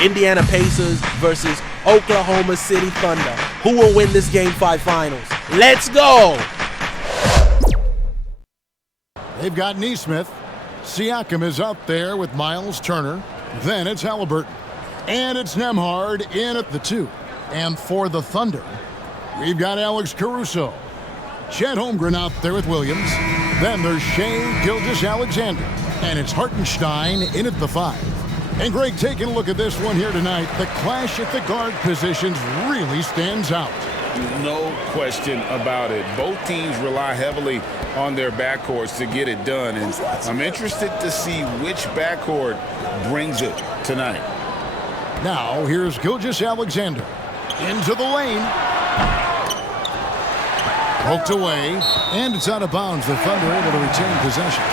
Indiana Pacers versus Oklahoma City Thunder. Who will win this Game 5 Finals? Let's go! They've got Nesmith. Siakam is out there with Miles Turner. Then it's Halliburton. And it's Nembhard in at the 2. And for the Thunder, we've got Alex Caruso. Chet Holmgren out there with Williams. Then there's Shai Gilgeous-Alexander. And it's Hartenstein in at the 5. And Greg, taking a look at this one here tonight, the clash at the guard positions really stands out. No question about it. Both teams rely heavily on their backcourts to get it done. And I'm interested to see which backcourt brings it tonight. Now, here's Gilgeous-Alexander. Into the lane. Poked away. And it's out of bounds. The Thunder able to retain possession.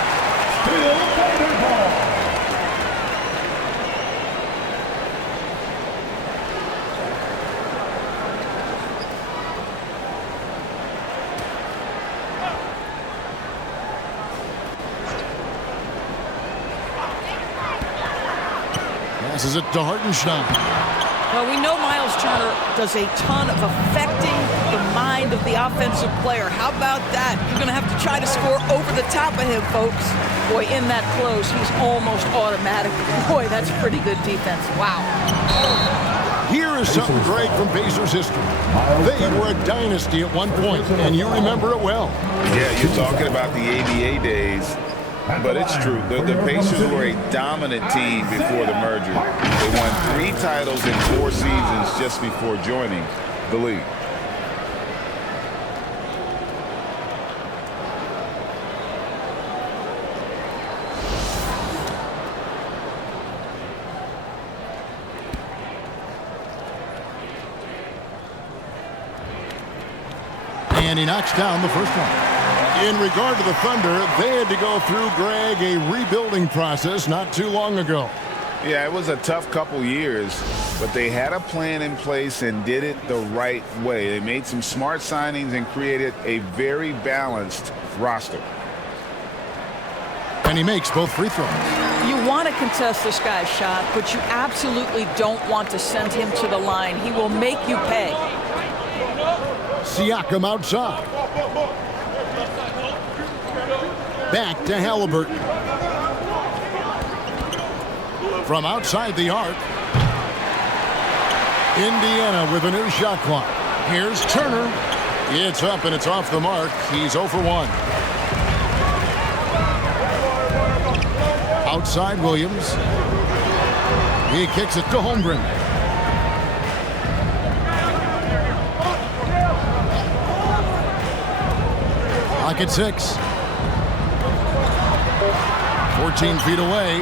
Passes it to Hartenstein. Well, we know Miles Turner does a ton of affecting the mind of the offensive player. How about that? You're going to have to try to score over the top of him, folks. Boy, in that close, he's almost automatic. Boy, that's pretty good defense. Wow. Here is something great from Pacers history. They were a dynasty at one point, and you remember it well. Yeah, you're talking about the ABA days. But it's true. The Pacers were a dominant team before the merger. They won 3 titles in 4 seasons just before joining the league. And he knocks down the first one. In regard to the Thunder, they had to go through, Greg, a rebuilding process not too long ago. Yeah, it was a tough couple years, but they had a plan in place and did it the right way. They made some smart signings and created a very balanced roster. And he makes both free throws. You want to contest this guy's shot, but you absolutely don't want to send him to the line. He will make you pay. Siakam outside. Back to Halliburton. From outside the arc. Indiana with a new shot clock. Here's Turner. It's up and it's off the mark. He's 0 for 1. Outside Williams. He kicks it to Holmgren. Clock at 6. 14 feet away.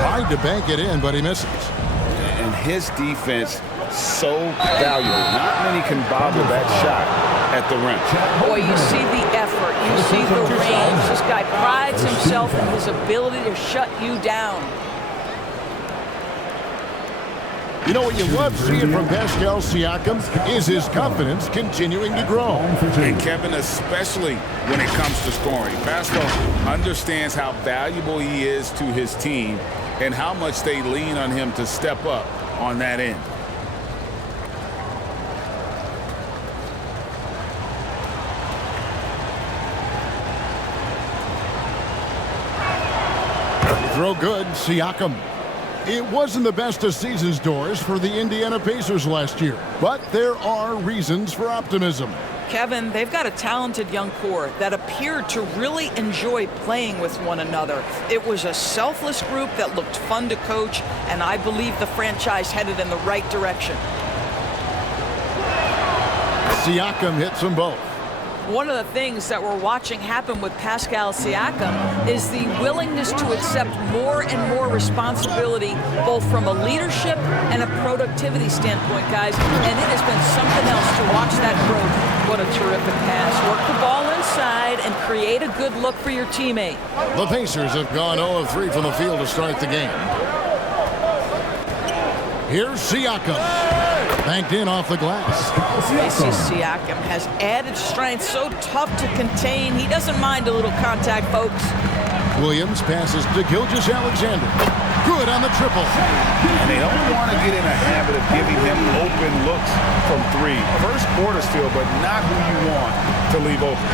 Tried to bank it in, but he misses. And his defense so valuable. Not many can bobble that shot at the rim. Boy, you see the effort. You see the range. This guy prides himself in his ability to shut you down. You know what you love seeing from Pascal Siakam is his confidence continuing to grow. And Kevin, especially when it comes to scoring. Pascal understands how valuable he is to his team and how much they lean on him to step up on that end. Throw good, Siakam. It wasn't the best of season's doors for the Indiana Pacers last year, but there are reasons for optimism. Kevin, they've got a talented young core that appeared to really enjoy playing with one another. It was a selfless group that looked fun to coach, and I believe the franchise headed in the right direction. Siakam hits them both. One of the things that we're watching happen with Pascal Siakam is the willingness to accept more and more responsibility, both from a leadership and a productivity standpoint, guys. And it has been something else to watch that growth. What a terrific pass. Work the ball inside and create a good look for your teammate. The Pacers have gone 0 of 3 from the field to start the game. Here's Siakam. Banked in off the glass. Siakam has added strength, so tough to contain. He doesn't mind a little contact, folks. Williams passes to Gilgeous-Alexander. Good on the triple. And they don't want to get in a habit of giving him open looks from three. First quarter still, but not who you want to leave open.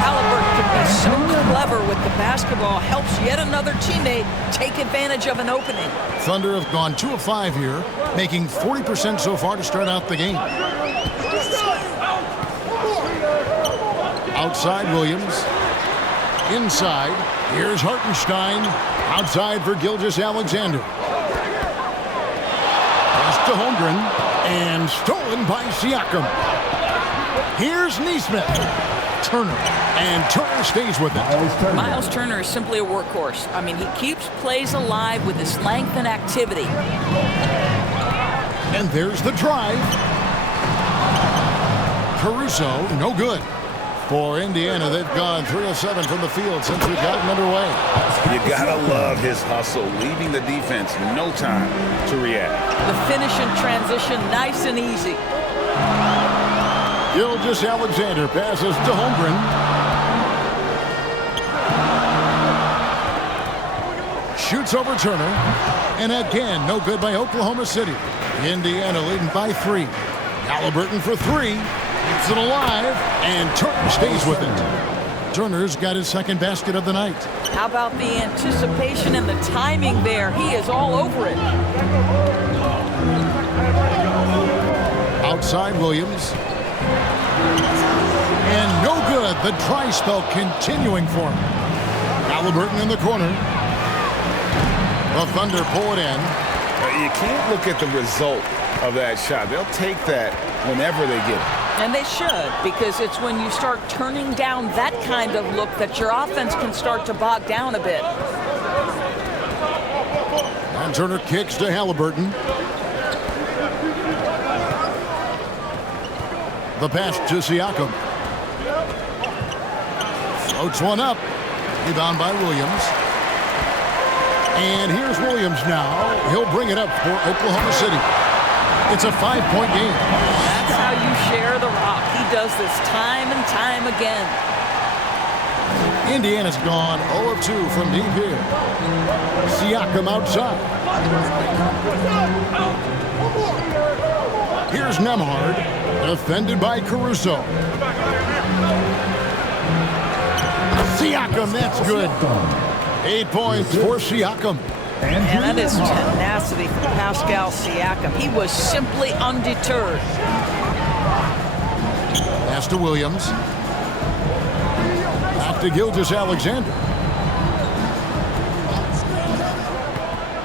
Halliburton can be so clever with the basketball. Helps yet another teammate take advantage of an opening. Thunder have gone 2 of 5 here, making 40% so far to start out the game. Outside Williams. Inside. Here's Hartenstein. Outside for Gilgeous-Alexander. Pass to Holmgren. And stolen by Siakam. Here's Neesmith. Turner. And Turner stays with it. Miles Turner is simply a workhorse. I mean, he keeps plays alive with his length and activity. And there's the drive. Caruso, no good. For Indiana, they've gone 3 of 7 from the field since we've gotten underway. You gotta love his hustle, leaving the defense no time to react. The finish in transition, nice and easy. Gilgeous-Alexander passes to Holmgren. Shoots over Turner. And again, no good by Oklahoma City. Indiana leading by 3. Halliburton for 3. Keeps it alive, and Turner stays with it. Turner's got his second basket of the night. How about the anticipation and the timing there? He is all over it. Outside Williams. And no good. The dry spell continuing for him. Halliburton in the corner. The Thunder pull it in. You can't look at the result of that shot. They'll take that whenever they get it. And they should, because it's when you start turning down that kind of look that your offense can start to bog down a bit. And Turner kicks to Halliburton. The pass to Siakam. Floats one up. Rebound by Williams. And here's Williams now. He'll bring it up for Oklahoma City. It's a 5-point game. That's how you share the rock. He does this time and time again. Indiana's gone 0 of 2 from deep here. Siakam outside. Here's Nembhard, defended by Caruso. Siakam, that's good. 8 points for Siakam. And that is tenacity from Pascal Siakam. He was simply undeterred. Pass to Williams. Back to Gilgeous-Alexander.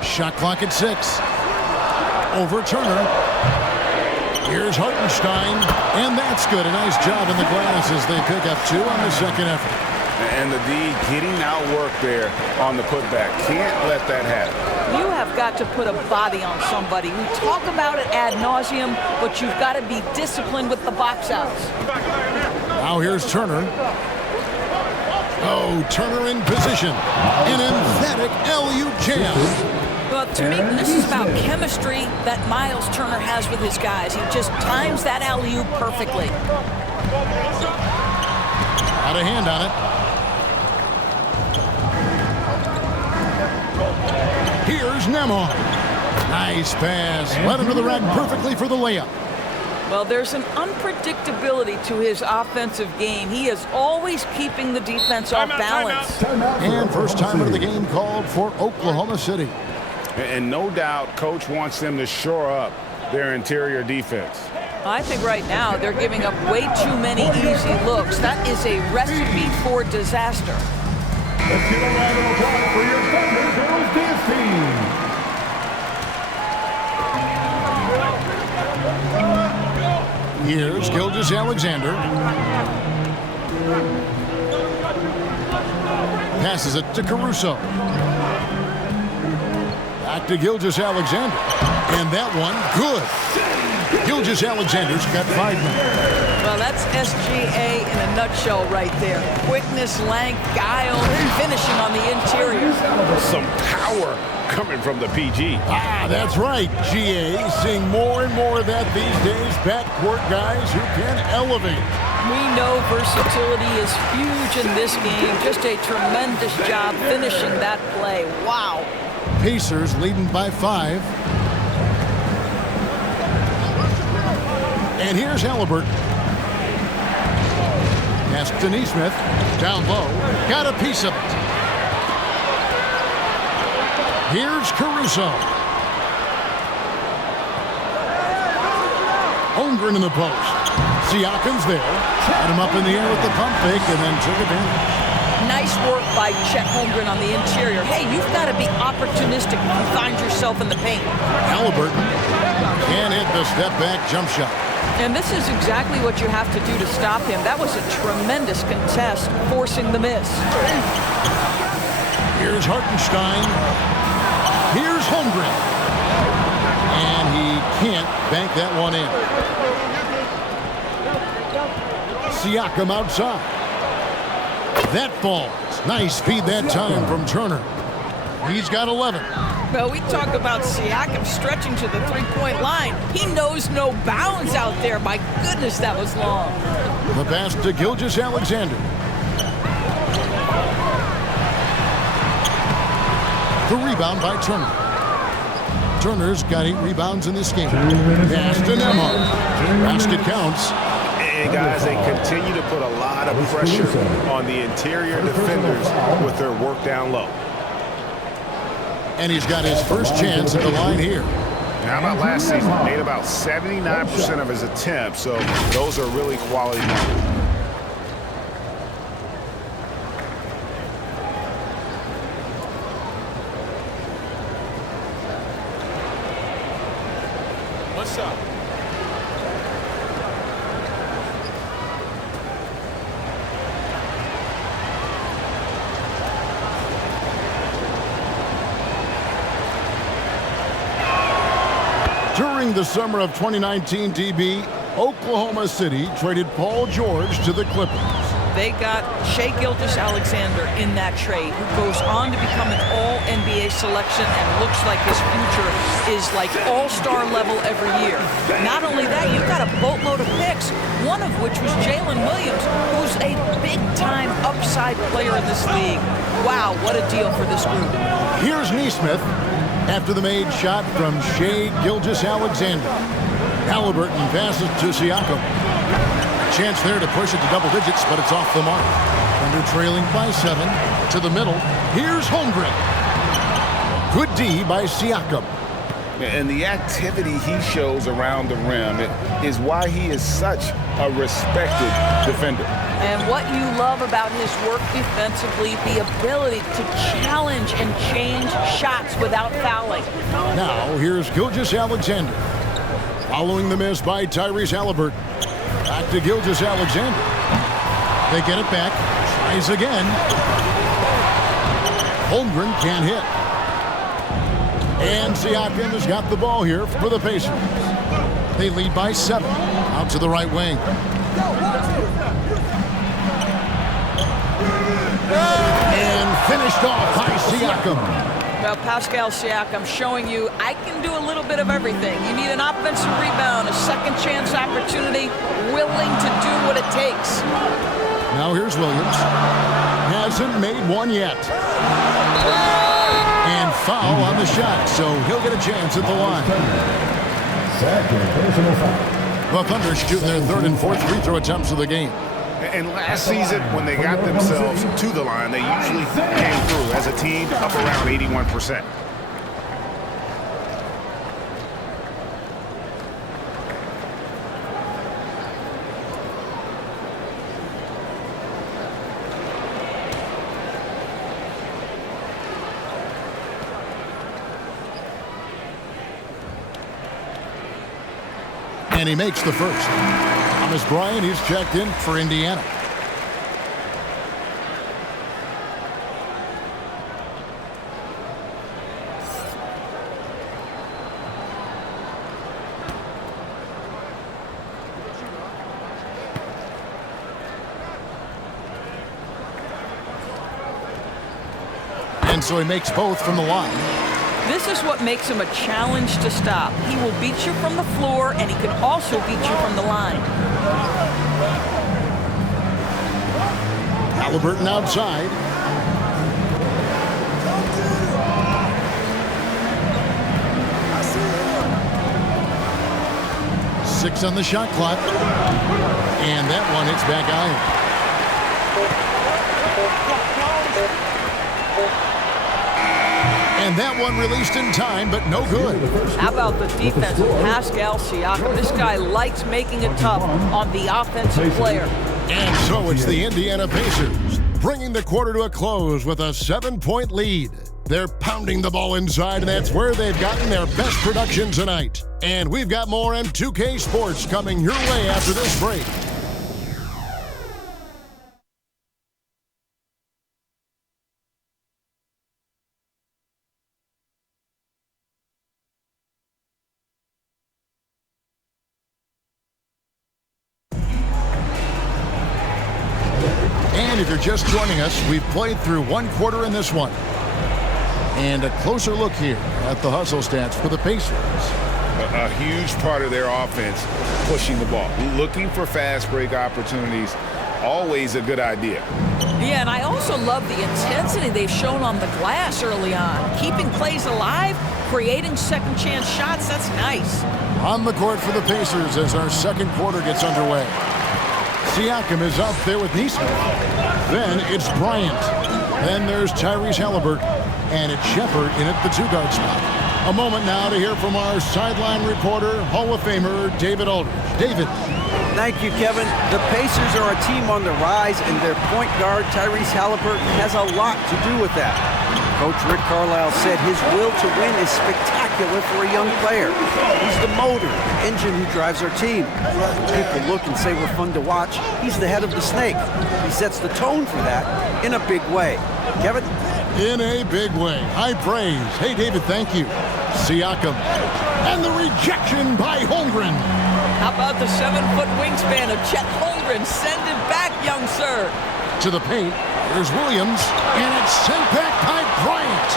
Shot clock at 6. Over Turner. Here's Hartenstein. And that's good. A nice job in the glass as they pick up 2 on the second effort. And the D getting outwork there on the putback. Can't let that happen. You have got to put a body on somebody. We talk about it ad nauseum, but you've got to be disciplined with the box outs. Now here's Turner. Oh, Turner in position. An emphatic alley-oop jam. Well, to me, this is about chemistry that Miles Turner has with his guys. He just times that alley-oop perfectly. Got a hand on it. Here's Nembhard. Nice pass. Led him to the rack perfectly for the layup. Well, there's an unpredictability to his offensive game. He is always keeping the defense off balance. And first timer of the game called for Oklahoma City. And no doubt, Coach wants them to shore up their interior defense. I think right now they're giving up way too many easy looks. That is a recipe for disaster. Let's give a round of applause for your Thunder Girls dance team. Here's Gilgeous-Alexander. Passes it to Caruso. Back to Gilgeous-Alexander. And that one, good. Gilgeous-Alexander's got 5 minutes. Well, that's SGA in a nutshell right there. Quickness, length, guile, finishing on the interior. Some power coming from the PG. Ah, that's right, GA. Seeing more and more of that these days. Backcourt guys who can elevate. We know versatility is huge in this game. Just a tremendous job finishing that play. Wow. Pacers leading by 5. And here's Halliburton. Pass to Neesmith. Down low. Got a piece of it. Here's Caruso. Holmgren in the post. Siakam's there. Had him up in the air with the pump fake and then took advantage. Nice work by Chet Holmgren on the interior. Hey, you've got to be opportunistic if you find yourself in the paint. Halliburton can't hit the step-back jump shot. And this is exactly what you have to do to stop him. That was a tremendous contest, forcing the miss. Here's Hartenstein. Here's Holmgren. And he can't bank that one in. Siakam outside. That falls. Nice feed that time from Turner. He's got 11. Well, we talk about Siakam stretching to the three-point line. He knows no bounds out there. My goodness, that was long. The pass to Gilgeous-Alexander. The rebound by Turner. Turner's got 8 rebounds in this game. Pass to Nembhard. Basket counts. And guys, they continue to put a lot of pressure on the interior defenders with their work down low. And he's got his first chance at the line here. How about last season? Made about 79% of his attempts, so those are really quality numbers. What's up? During the summer of 2019, DB, Oklahoma City traded Paul George to the Clippers. They got Shai Gilgeous-Alexander in that trade, who goes on to become an all-NBA selection and looks like his future is like all-star level every year. Not only that, you've got a boatload of picks, one of which was Jalen Williams, who's a big-time upside player in this league. Wow, what a deal for this group. Here's Neesmith after the made shot from Shai Gilgeous-Alexander. Halliburton passes to Siakam. Chance there to push it to double digits, but it's off the mark. Thunder trailing by 7 to the middle. Here's Holmgren. Good D by Siakam. And the activity he shows around the rim is why he is such a respected defender. And what you love about his work defensively, the ability to challenge and change shots without fouling. Now here's Gilgeous-Alexander. Following the miss by Tyrese Halliburton. Back to Gilgeous-Alexander. They get it back. Tries again. Holmgren can't hit. And Siakam has got the ball here for the Pacers. They lead by 7. Out to the right wing. And finished off by Siakam. Well, Pascal Siakam showing you I can do a little bit of everything. You need an offensive rebound, a second chance opportunity, willing to do what it takes. Now here's Williams. Hasn't made one yet. And foul on the shot, so he'll get a chance at the line. The Thunder shooting their 3rd and 4th free throw attempts of the game. And last season, when they got themselves to the line, they usually came through as a team up around 81%. And he makes the first. Thomas Bryant, he's checked in for Indiana. And so he makes both from the line. This is what makes him a challenge to stop. He will beat you from the floor, and he can also beat you from the line. Halliburton outside. Six on the shot clock. And that one hits back iron. And that one released in time, but no good. How about the defense of Pascal Siakam? This guy likes making it tough on the offensive player. And so it's the Indiana Pacers, bringing the quarter to a close with a 7-point lead. They're pounding the ball inside, and that's where they've gotten their best production tonight. And we've got more M2K Sports coming your way after this break. And if you're just joining us, we've played through one quarter in this one. And a closer look here at the hustle stats for the Pacers. A huge part of their offense, pushing the ball. Looking for fast break opportunities, always a good idea. Yeah, and I also love the intensity they've shown on the glass early on. Keeping plays alive, creating second chance shots, that's nice. On the court for the Pacers as our second quarter gets underway. Siakam is out there with Neesmith. Then it's Bryant. Then there's Tyrese Halliburton. And it's Shepard in at the two-guard spot. A moment now to hear from our sideline reporter, Hall of Famer David Aldridge. David. Thank you, Kevin. The Pacers are a team on the rise, and their point guard, Tyrese Halliburton, has a lot to do with that. Coach Rick Carlisle said his will to win is spectacular for a young player. He's the motor, the engine who drives our team. People look and say we're fun to watch. He's the head of the snake. He sets the tone for that in a big way. Kevin? In a big way. High praise. Hey, David, thank you. Siakam. And the rejection by Holmgren. How about the 7-foot wingspan of Chet Holmgren? Send it back, young sir. To the paint. Here's Williams. And it's sent back by Bryant.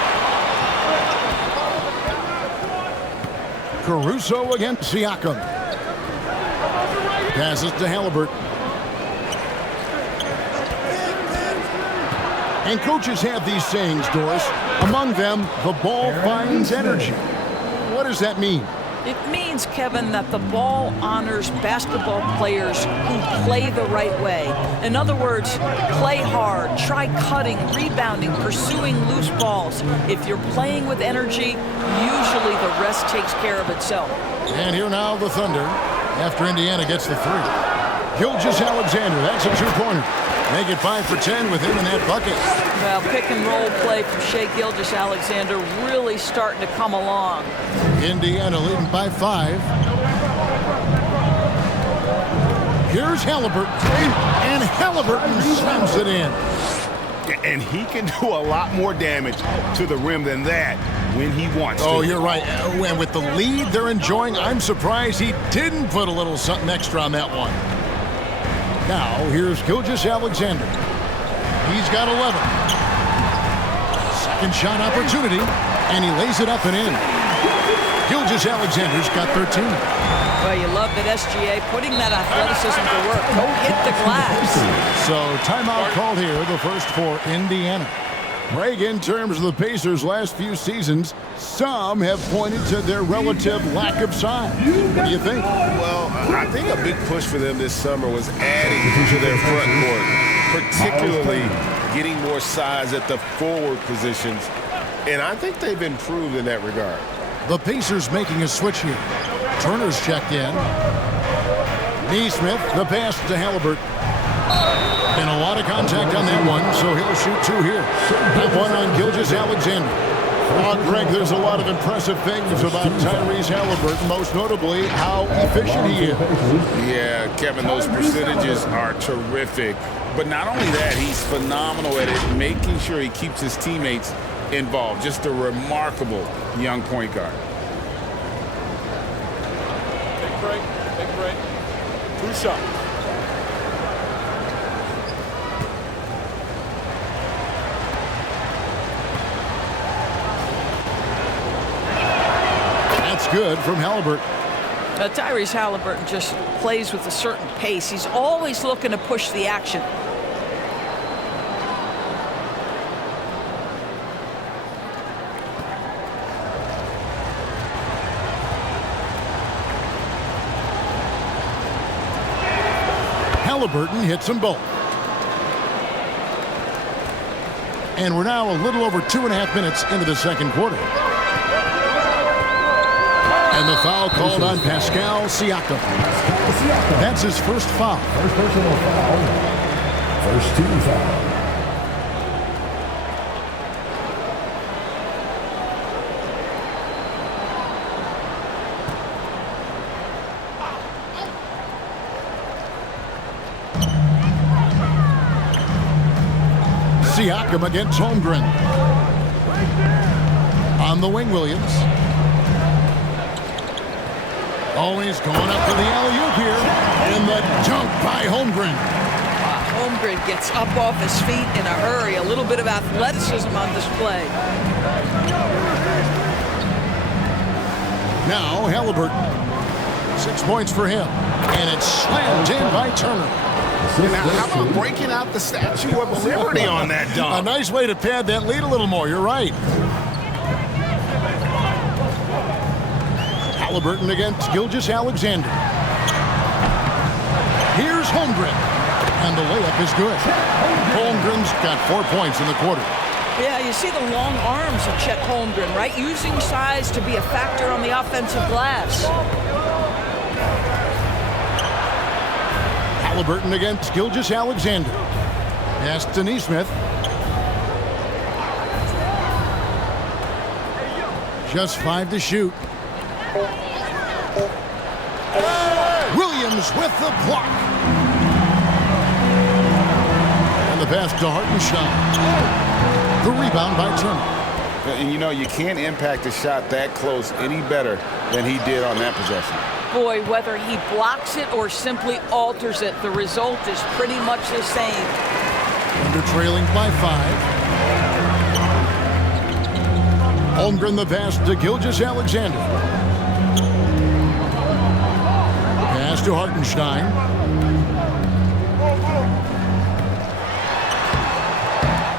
Caruso against Siakam. Passes to Halliburton. And coaches have these sayings, Doris. Among them, the ball finds energy. What does that mean? It means, Kevin, that the ball honors basketball players who play the right way. In other words, play hard, try cutting, rebounding, pursuing loose balls. If you're playing with energy, usually the rest takes care of itself. And here now the Thunder, after Indiana gets the three. Gilgeous-Alexander, that's a two-pointer. Make it 5 for 10 with him in that bucket. Well, pick and roll play from Shai Gilgeous-Alexander really starting to come along. Indiana leading by 5. Here's Halliburton. And Halliburton slams it in. And he can do a lot more damage to the rim than that when he wants to. Oh, you're right. And with the lead they're enjoying, I'm surprised he didn't put a little something extra on that one. Now, here's Gilgeous-Alexander. He's got 11. Second shot opportunity, and he lays it up and in. Gilgeous-Alexander's got 13. Well, you love that SGA putting that athleticism to work. Don't hit the glass. So, timeout called here, the first for Indiana. Greg, in terms of the Pacers' last few seasons, some have pointed to their relative lack of size. What do you think? Well, I think a big push for them this summer was adding to their front court, particularly getting more size at the forward positions. And I think they've improved in that regard. The Pacers making a switch here. Turner's checked in. Neesmith, the pass to Halliburton. And a lot of contact on that one, so he'll shoot 2 here. That one on Gilgeous-Alexander. Oh, Greg, there's a lot of impressive things about Tyrese Halliburton, most notably how efficient he is. Yeah, Kevin, those percentages are terrific. But not only that, he's phenomenal at it, making sure he keeps his teammates involved. Just a remarkable young point guard. Big break, big break. 2 shots. Good from Halliburton. Tyrese Halliburton just plays with a certain pace. He's always looking to push the action. Halliburton hits them both. And we're now a little over 2.5 minutes into the second quarter. And the foul called on Pascal Siakam. That's his first foul. First personal foul. First team foul. Siakam against Holmgren. On the wing, Williams. Always going up for the alley-oop here. And the dunk by Holmgren. Holmgren gets up off his feet in a hurry. A little bit of athleticism on display. Now Halliburton. 6 points for him. And it's slammed in by Turner. Now, how about breaking out the Statue of Liberty on that dunk? A nice way to pad that lead a little more. You're right. Halliburton against Gilgeous-Alexander. Here's Holmgren. And the layup is good. Holmgren's got 4 points in the quarter. Yeah, you see the long arms of Chet Holmgren, right? Using size to be a factor on the offensive glass. Halliburton against Gilgeous-Alexander. Pass to Neesmith. Just 5 to shoot. Williams with the block. And the pass to Hartenstein. The rebound by Turner. And you know, you can't impact a shot that close any better than he did on that possession. Boy, whether he blocks it or simply alters it, the result is pretty much the same. Under trailing by 5. Holmgren the pass to Gilgeous-Alexander. Pass to Hartenstein.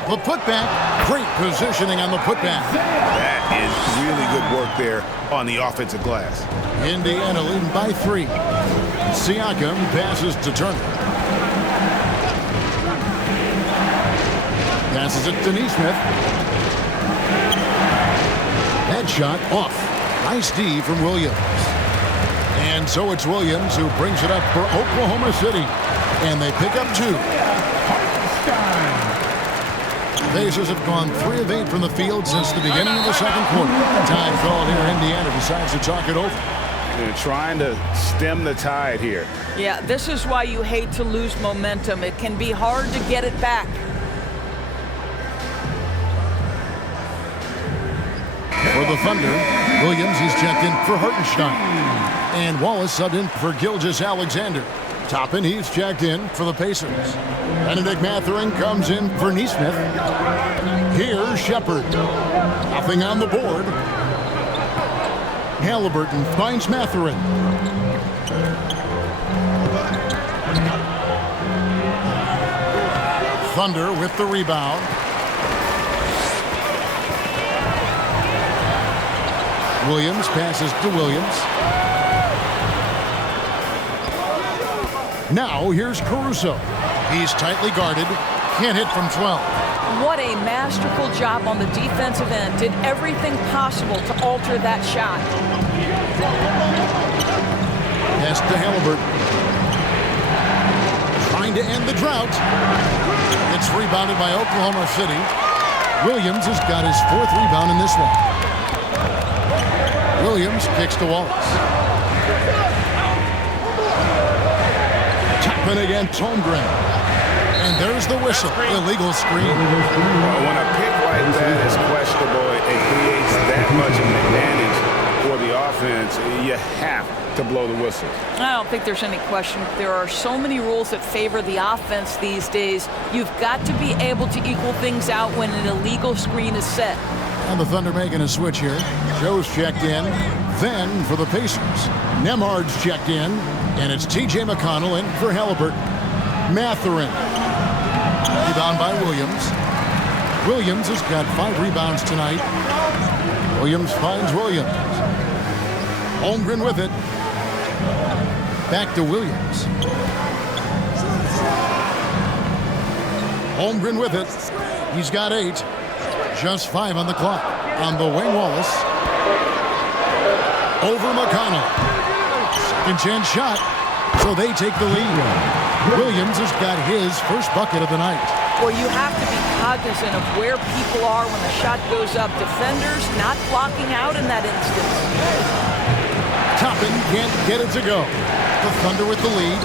The putback. Great positioning on the putback. That is really good work there on the offensive glass. Indiana leading by 3. Siakam passes to Turner. Passes it to Neesmith. That shot off. Nice D from Williams. And so it's Williams who brings it up for Oklahoma City. And they pick up 2. Pacers have gone 3 of 8 from the field since the beginning of the second quarter. Time called here. Indiana decides to talk it over. They're trying to stem the tide here. Yeah, this is why you hate to lose momentum. It can be hard to get it back. For the Thunder, Williams, he's checked in for Hartenstein. And Wallace subbed in for Gilgeous-Alexander. Toppin, he's checked in for the Pacers. Benedict Mathurin comes in for Neesmith. Here's Shepard. Nothing on the board. Halliburton finds Mathurin. Thunder with the rebound. Williams passes to Williams. Now here's Caruso. He's tightly guarded. Can't hit from 12. What a masterful job on the defensive end. Did everything possible to alter that shot. Pass to Halliburton. Trying to end the drought. It's rebounded by Oklahoma City. Williams has got his 4th rebound in this one. Williams kicks to Wallace. Toppin against Holmgren. And there's the whistle. Illegal screen. When a pick like that is questionable, it creates that much of an advantage for the offense. You have to blow the whistle. I don't think there's any question. There are so many rules that favor the offense these days. You've got to be able to equal things out when an illegal screen is set. And the Thunder making a switch here. Joe's checked in. Then for the Pacers, Nemhard's checked in. And it's T.J. McConnell in for Halliburton. Mathurin. Rebound by Williams. Williams has got 5 rebounds tonight. Williams finds Williams. Holmgren with it. Back to Williams. Holmgren with it. He's got 8. Just 5 on the clock. On the wing, Wallace. Over McConnell. Second chance shot. So they take the lead. Williams has got his first bucket of the night. Well, you have to be cognizant of where people are when the shot goes up. Defenders not blocking out in that instance. Toppin can't get it to go. The Thunder with the lead.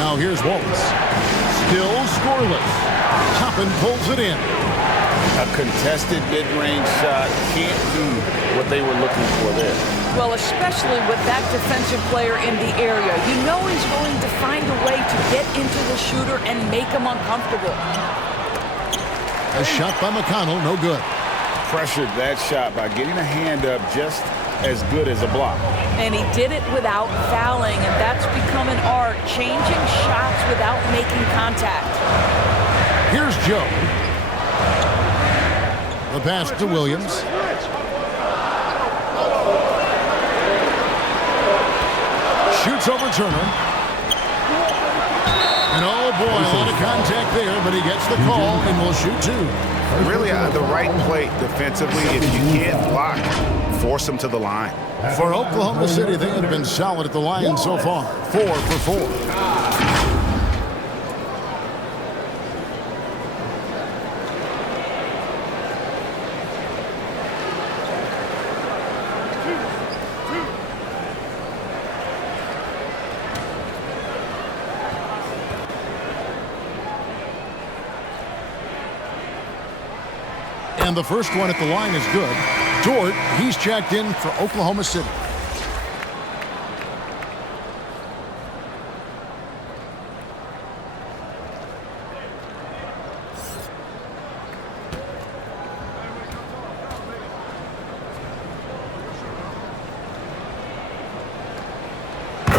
Now here's Wallace. Still scoreless. Toppin pulls it in. A contested mid-range shot can't do what they were looking for there. Well, especially with that defensive player in the area. You know he's going to find a way to get into the shooter and make him uncomfortable. A shot by McConnell, no good. Pressured that shot by getting a hand up just as good as a block. And he did it without fouling, and that's become an art, changing shots without making contact. Here's Joe. The pass to Williams. Shoots over Turner. And oh boy, a lot of contact there, but he gets the call and will shoot 2. Really the right play defensively. If you can't block, force them to the line. For Oklahoma City, they have been solid at the line so far. 4 for 4. And the first one at the line is good. Dort, he's checked in for Oklahoma City.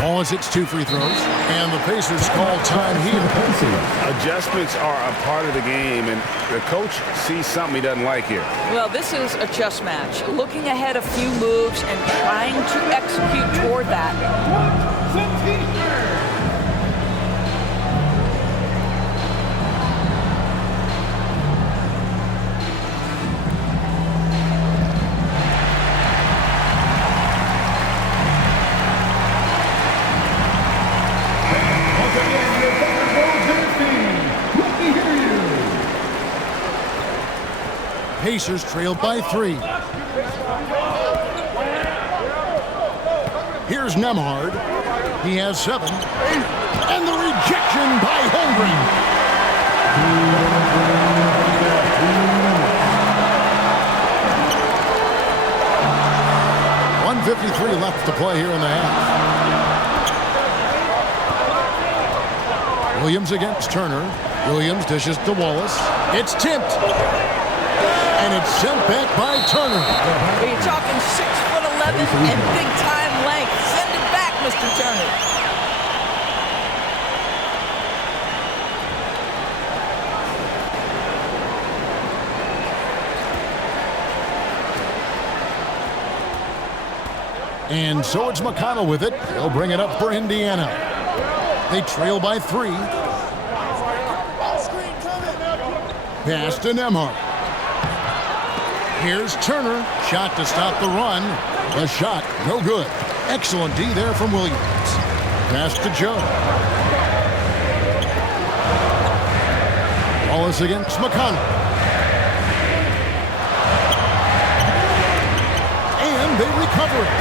Wallace hits 2 free throws, and the Pacers call time here. Adjustments are a part of the game, and the coach sees something he doesn't like here. Well, this is a chess match. Looking ahead a few moves and trying to execute toward that. Pacers trailed by 3. Here's Nemhard. He has 7. And the rejection by Holmgren. 1:53 left to play here in the half. Williams against Turner. Williams dishes to Wallace. It's tipped. And it's sent back by Turner. You're talking 6'11" and big-time length. Send it back, Mr. Turner. And so it's McConnell with it. He'll bring it up for Indiana. They trail by 3. Pass to Nemhard. Here's Turner. Shot to stop the run. The shot, no good. Excellent D there from Williams. Pass to Joe. Wallace against McConnell. And they recover it.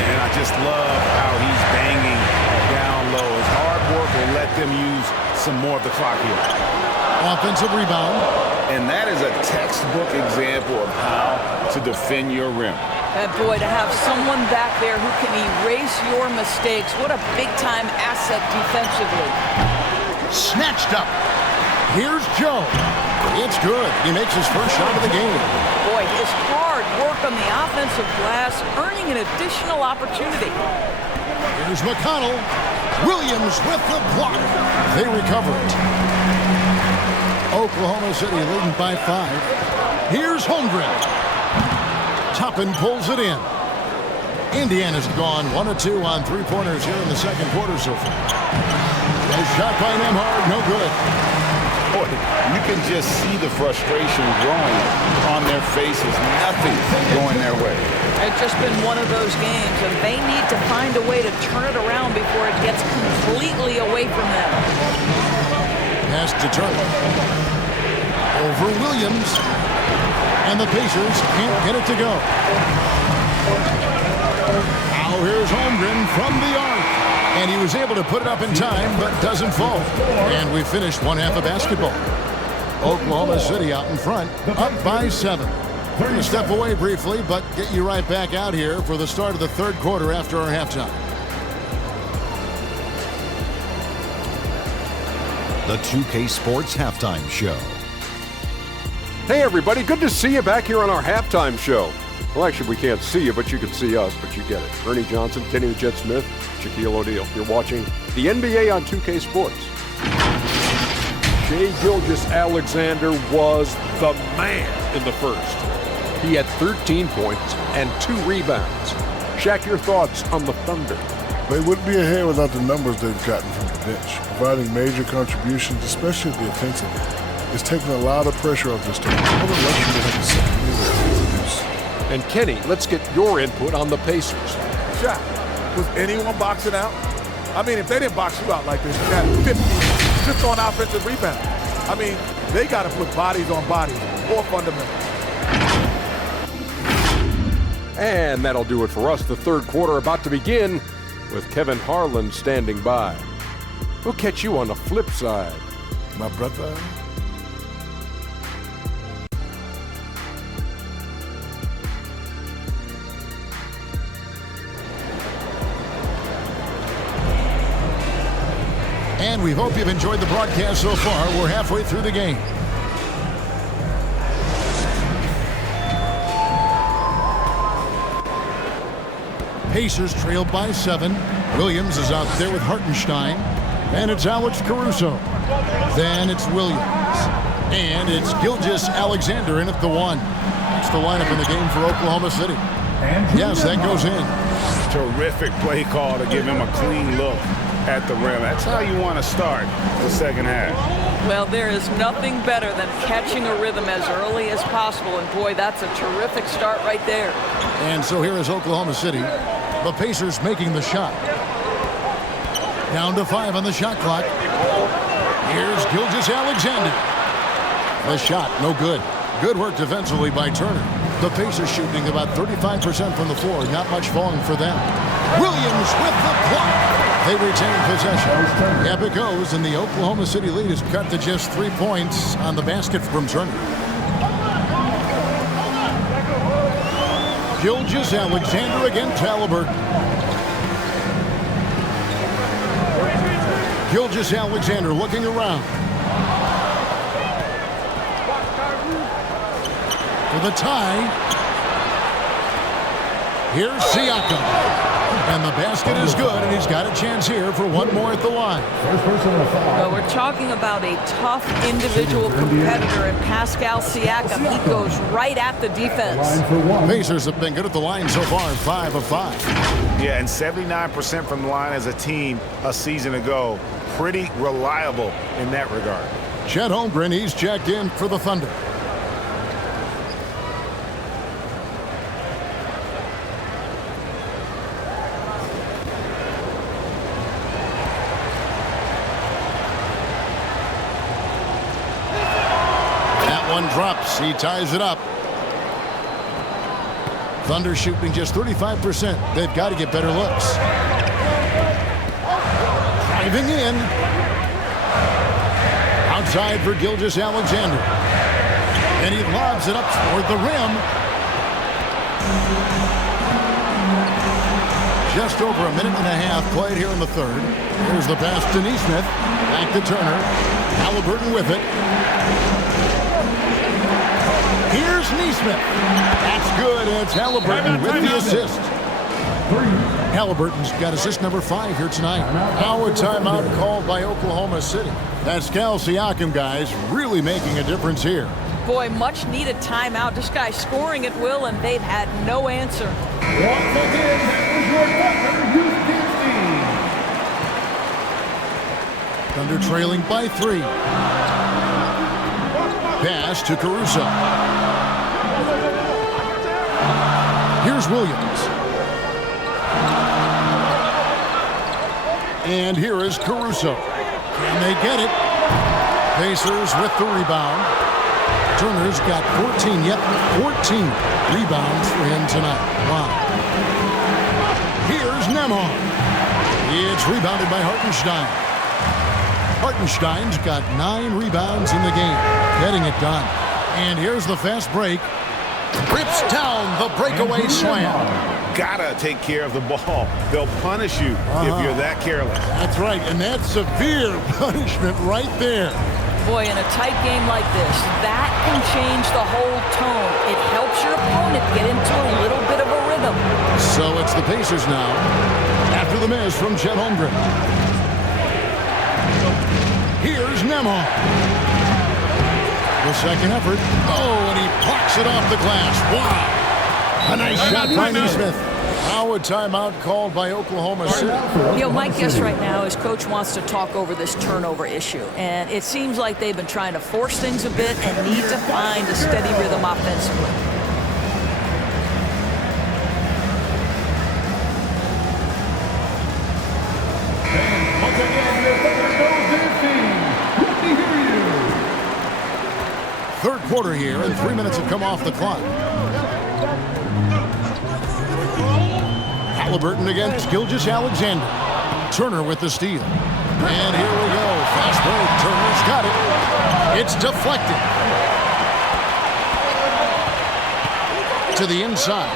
And I just love how he's banging down low. His hard work will let them use some more of the clock here. Offensive rebound. And that is a textbook example of how to defend your rim. And boy, to have someone back there who can erase your mistakes, what a big-time asset defensively. Snatched up. Here's Joe. It's good. He makes his first shot of the game. Boy, his hard work on the offensive glass, earning an additional opportunity. Here's McConnell. Williams with the block. They recover it. Oklahoma City leading by 5. Here's Holmgren. Toppin pulls it in. Indiana's gone 1 of 2 on three-pointers here in the second quarter so far. A shot by Nembhard, no good. Boy, you can just see the frustration growing on their faces. Nothing going their way. It's just been one of those games, and they need to find a way to turn it around before it gets completely away from them. Pass to Turner. Over Williams. And the Pacers can't get it to go. Now here's Holmgren from the arc. And he was able to put it up in time, but doesn't fall. And we finished one half of basketball. Oklahoma City out in front, up by 7. We're going to step away briefly, but get you right back out here for the start of the third quarter after our halftime. The 2K Sports Halftime Show. Hey everybody, good to see you back here on our halftime show. Well, actually we can't see you, but you can see us, but you get it. Ernie Johnson, Kenny the Jet Smith, Shaquille O'Neal. You're watching the NBA on 2K Sports. Shai Gilgeous-Alexander was the man in the first. He had 13 points and 2 rebounds. Shaq, your thoughts on the Thunder? They wouldn't be ahead without the numbers they've gotten from the bench, providing major contributions, especially at the offensive end. It's taken a lot of pressure off this team. What a luxury to have the second year to produce. And Kenny, let's get your input on the Pacers. Shaq, was anyone boxing out? I mean, if they didn't box you out like this, you had 50 just on offensive rebound. I mean, they got to put bodies on bodies, more fundamental. And that'll do it for us. The third quarter about to begin with Kevin Harlan standing by. We'll catch you on the flip side. My brother. And we hope you've enjoyed the broadcast so far. We're halfway through the game. Pacers trail by 7. Williams is out there with Hartenstein. And it's Alex Caruso. Then it's Williams. And it's Gilgeous-Alexander in at the 1. That's the lineup in the game for Oklahoma City. Yes, that goes in. Terrific play call to give him a clean look at the rim. That's how you want to start the second half. Well, there is nothing better than catching a rhythm as early as possible. And boy, that's a terrific start right there. And so here is Oklahoma City. The Pacers making the shot. Down to 5 on the shot clock. Here's Gilgeous-Alexander. The shot, no good. Good work defensively by Turner. The Pacers shooting about 35% from the floor. Not much falling for them. Williams with the block. They retain possession. Up it goes, and the Oklahoma City lead is cut to just 3 points on the basket from Turner. Gilgeous-Alexander against Halliburton. Gilgeous-Alexander looking around. For the tie. Here's Siakam. And the basket is good, and he's got a chance here for one more at the line. Well, we're talking about a tough individual competitor in Pascal Siakam. He goes right at the defense. Pacers have been good at the line so far, 5 of 5. Yeah, and 79% from the line as a team a season ago. Pretty reliable in that regard. Chet Holmgren, he's checked in for the Thunder. Drops. He ties it up. Thunder shooting just 35%. They've got to get better looks. Driving in. Outside for Gilgeous-Alexander. And he lobs it up toward the rim. Just over a minute and a half played here in the third. Here's the pass to Nesmith. Back to Turner. Halliburton with it. Here's Nesmith. That's good. And it's Halliburton with the assist. Halliburton's got assist number 5 here tonight. Now a timeout called by Oklahoma City. Pascal Siakam, guys, really making a difference here. Boy, much needed timeout. This guy's scoring at will, and they've had no answer. Once again, that was your Thunder Houston team. Thunder trailing by 3. Pass to Caruso. Here's Williams. And here is Caruso. Can they get it? Pacers with the rebound. Turner's got 14, yep, 14 rebounds for him tonight. Wow. Here's Nembhard. It's rebounded by Hartenstein. Hartenstein's got 9 rebounds in the game, getting it done. And here's the fast break. Rips down the breakaway slam. Gotta take care of the ball. They'll punish you if you're that careless. That's right, and that's severe punishment right there. Boy, in a tight game like this, that can change the whole tone. It helps your opponent get into a little bit of a rhythm. So it's the Pacers now, after the miss from Chet Holmgren. Here's Nembhard. The second effort. Oh, and he blocks it off the glass. Wow. A nice shot by Neesmith. Now a timeout called by Oklahoma City. You know, my guess right now is Coach wants to talk over this turnover issue. And it seems like they've been trying to force things a bit and need to find a steady rhythm offensively. Once again, your Thunder team. Let me hear you. Third quarter here, and 3 minutes have come off the clock. Halliburton against Gilgeous-Alexander. Turner with the steal. And here we go. Fast break. Turner's got it. It's deflected. To the inside.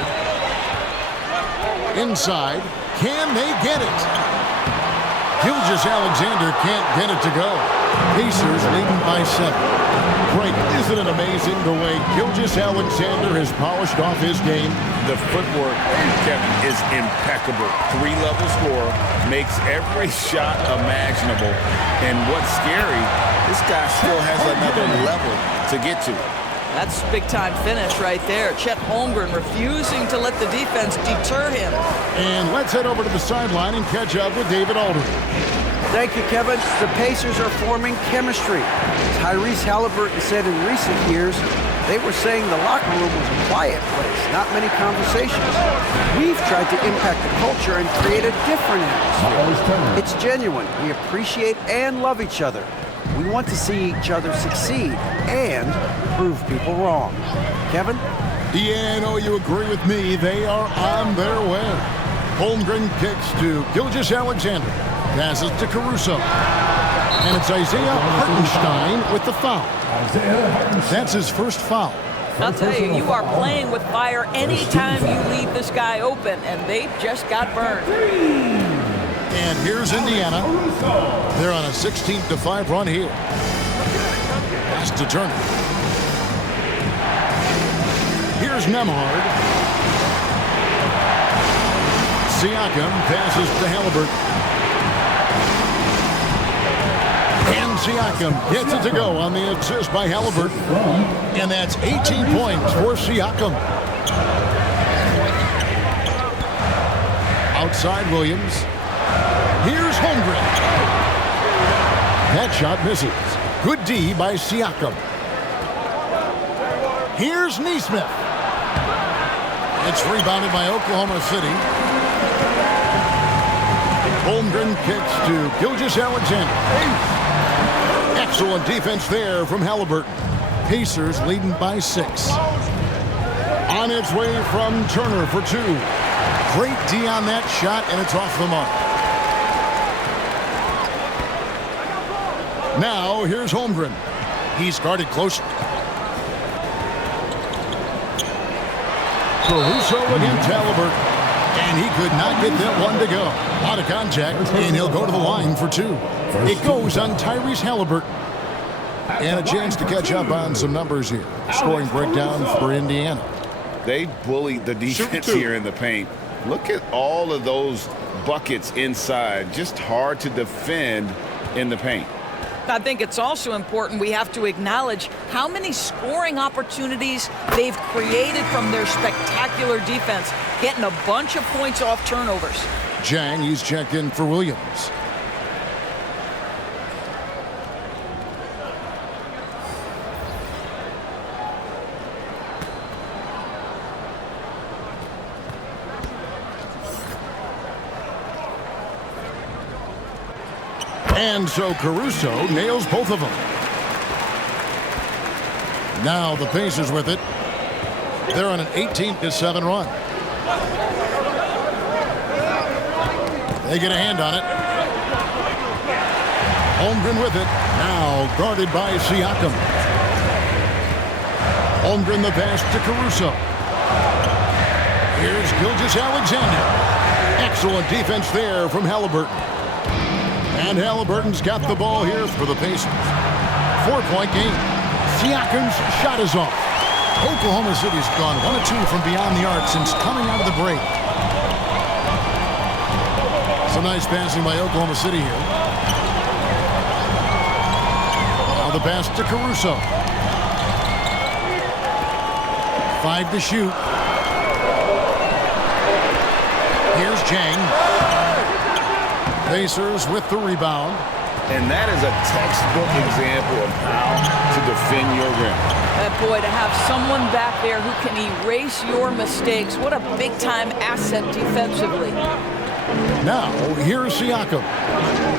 Inside. Can they get it? Gilgeous-Alexander can't get it to go. Pacers leading by 7. Great. Isn't it amazing the way Gilgeous-Alexander has polished off his game? The footwork, Kevin, is impeccable. 3-level scorer, makes every shot imaginable. And what's scary, this guy still has another level to get to. That's a big-time finish right there. Chet Holmgren refusing to let the defense deter him. And let's head over to the sideline and catch up with David Aldridge. Thank you, Kevin. The Pacers are forming chemistry. Tyrese Halliburton said in recent years, they were saying the locker room was a quiet place, not many conversations. We've tried to impact the culture and create a different atmosphere. It's genuine. We appreciate and love each other. We want to see each other succeed and prove people wrong. Kevin? Yeah, I know you agree with me. They are on their way. Holmgren kicks to Gilgeous-Alexander. Passes to Caruso. And it's Isaiah Hartenstein with the foul. That's his first foul. I'll tell you, you are playing with fire anytime you leave this guy open, and they just got burned. And here's Indiana. They're on a 16-5 run here. Pass to Turner. Here's Nembhard. Siakam passes to Halliburton. And Siakam gets it to go on the assist by Halliburton. And that's 18 points for Siakam. Outside Williams. Here's Holmgren. That shot misses. Good D by Siakam. Here's Neesmith. It's rebounded by Oklahoma City. Holmgren kicks to Gilgeous-Alexander. Excellent defense there from Halliburton. Pacers leading by 6. On its way from Turner for 2. Great D on that shot, and it's off the mark. Now, here's Holmgren. He's guarded close. Caruso against Halliburton. And he could not get that one to go. Out of contact, and he'll go to the line for 2. It goes on Tyrese Halliburton. And a chance to catch up on some numbers here. Scoring breakdown for Indiana. They bullied the defense here in the paint. Look at all of those buckets inside. Just hard to defend in the paint. I think it's also important we have to acknowledge how many scoring opportunities they've created from their spectacular defense, getting a bunch of points off turnovers. Jang, he's checked in for Williams. And so Caruso nails both of them. Now the Pacers with it. They're on an 18-7 run. They get a hand on it. Holmgren with it. Now guarded by Siakam. Holmgren the pass to Caruso. Here's Gilgeous-Alexander. Excellent defense there from Halliburton. And Halliburton's got the ball here for the Pacers. 4-point game. Siakam's shot is off. Oklahoma City's gone 1 of 2 from beyond the arc since coming out of the break. Some nice passing by Oklahoma City here. Now the pass to Caruso. 5 to shoot. Here's Jang. Pacers with the rebound. And that is a textbook example of how to defend your rim. Boy, to have someone back there who can erase your mistakes, what a big-time asset defensively. Now, here's Siakam.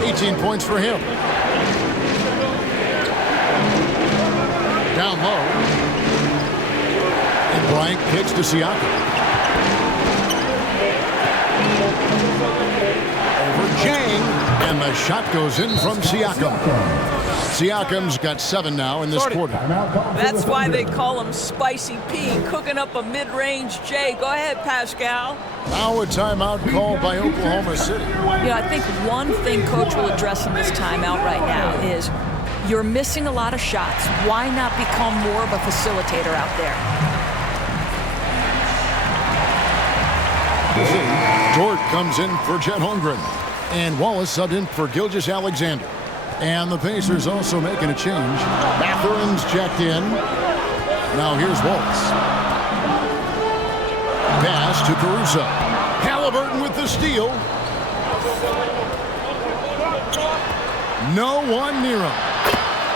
18 points for him. Down low. And Bryant kicks to Siakam. Jang, and the shot goes in from Siakam. Siakam's got 7 now in this quarter. That's why they call him Spicy P, cooking up a mid-range J. Go ahead, Pascal. Now a timeout called by Oklahoma City. I think one thing Coach will address in this timeout right now is you're missing a lot of shots. Why not become more of a facilitator out there? Dort comes in for Chet Holmgren. And Wallace subbed in for Gilgeous-Alexander. And the Pacers also making a change. Mathurin's checked in. Now here's Wallace. Pass to Caruso. Halliburton with the steal. No one near him.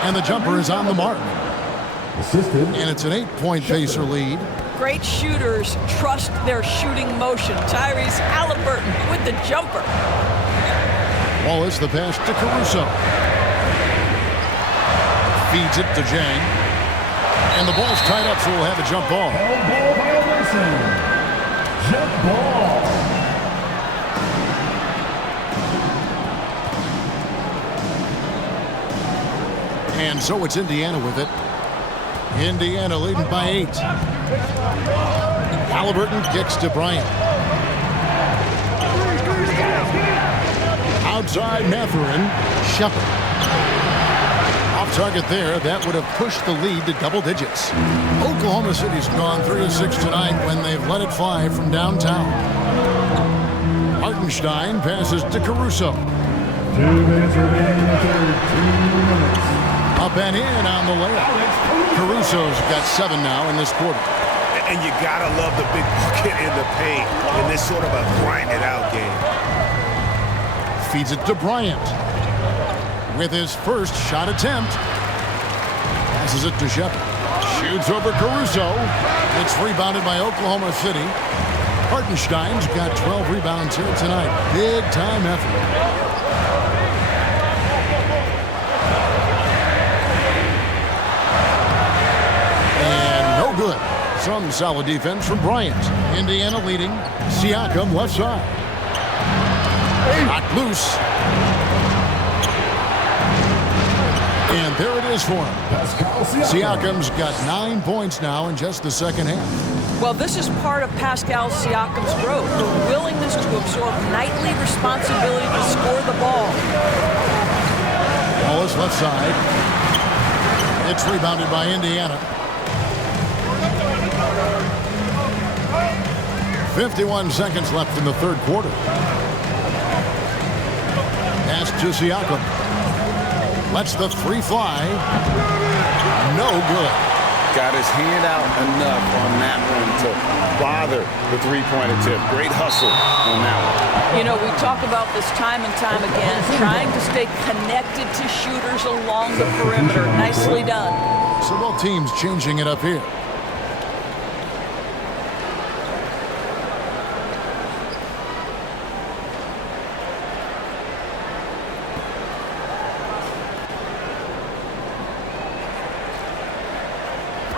And the jumper is on the mark. And it's an 8-point Pacer lead. Great shooters trust their shooting motion. Tyrese Halliburton with the jumper. Wallace the pass to Caruso. Feeds it to Jang. And the ball's tied up, so we'll have a jump ball. Jump ball. And so it's Indiana with it. Indiana leading by 8. Halliburton kicks to Bryant. Outside Mathurin. Shepard. Off target there. That would have pushed the lead to double digits. Oklahoma City's gone 3 of 6 tonight when they've let it fly from downtown. Hartenstein passes to Caruso. 2 minutes remaining in 2 minutes. Up and in on the layup. Caruso's got 7 now in this quarter. And you gotta love the big bucket in the paint in this sort of a grind-it-out game. Feeds it to Bryant. With his first shot attempt. Passes it to Shepard. Shoots over Caruso. It's rebounded by Oklahoma City. Hartenstein's got 12 rebounds here tonight. Big time effort. Good. Some solid defense from Bryant. Indiana leading. Siakam left side. Knocked loose. And there it is for him. Siakam's got 9 points now in just the second half. Well, this is part of Pascal Siakam's growth, the willingness to absorb nightly responsibility to score the ball. Wallace left side. It's rebounded by Indiana. 51 seconds left in the third quarter. Pass to Siakam. Lets the three fly. No good. Got his hand out enough on that one to bother the three-point attempt. Great hustle on that one. You know, we talk about this time and time again, trying to stay connected to shooters along the perimeter. Nicely done. So both teams changing it up here.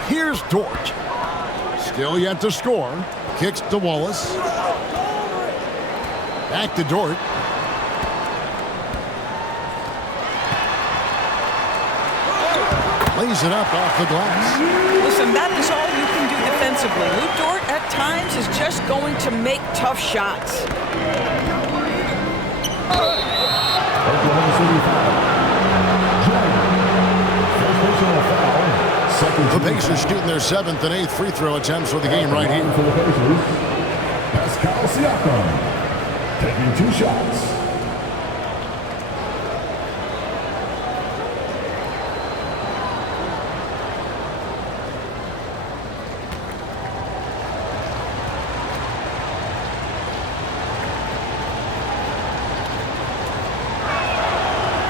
Here's Dort. Still yet to score. Kicks to Wallace. Back to Dort. Lays it up off the glass. Listen, that is all you can do defensively. Luke Dort, at times, is just going to make tough shots. Oklahoma City foul. First personal foul. The Pacers shooting their 7th and 8th free throw attempts for the game right here. For the Pacers, Pascal Siakam taking 2 shots.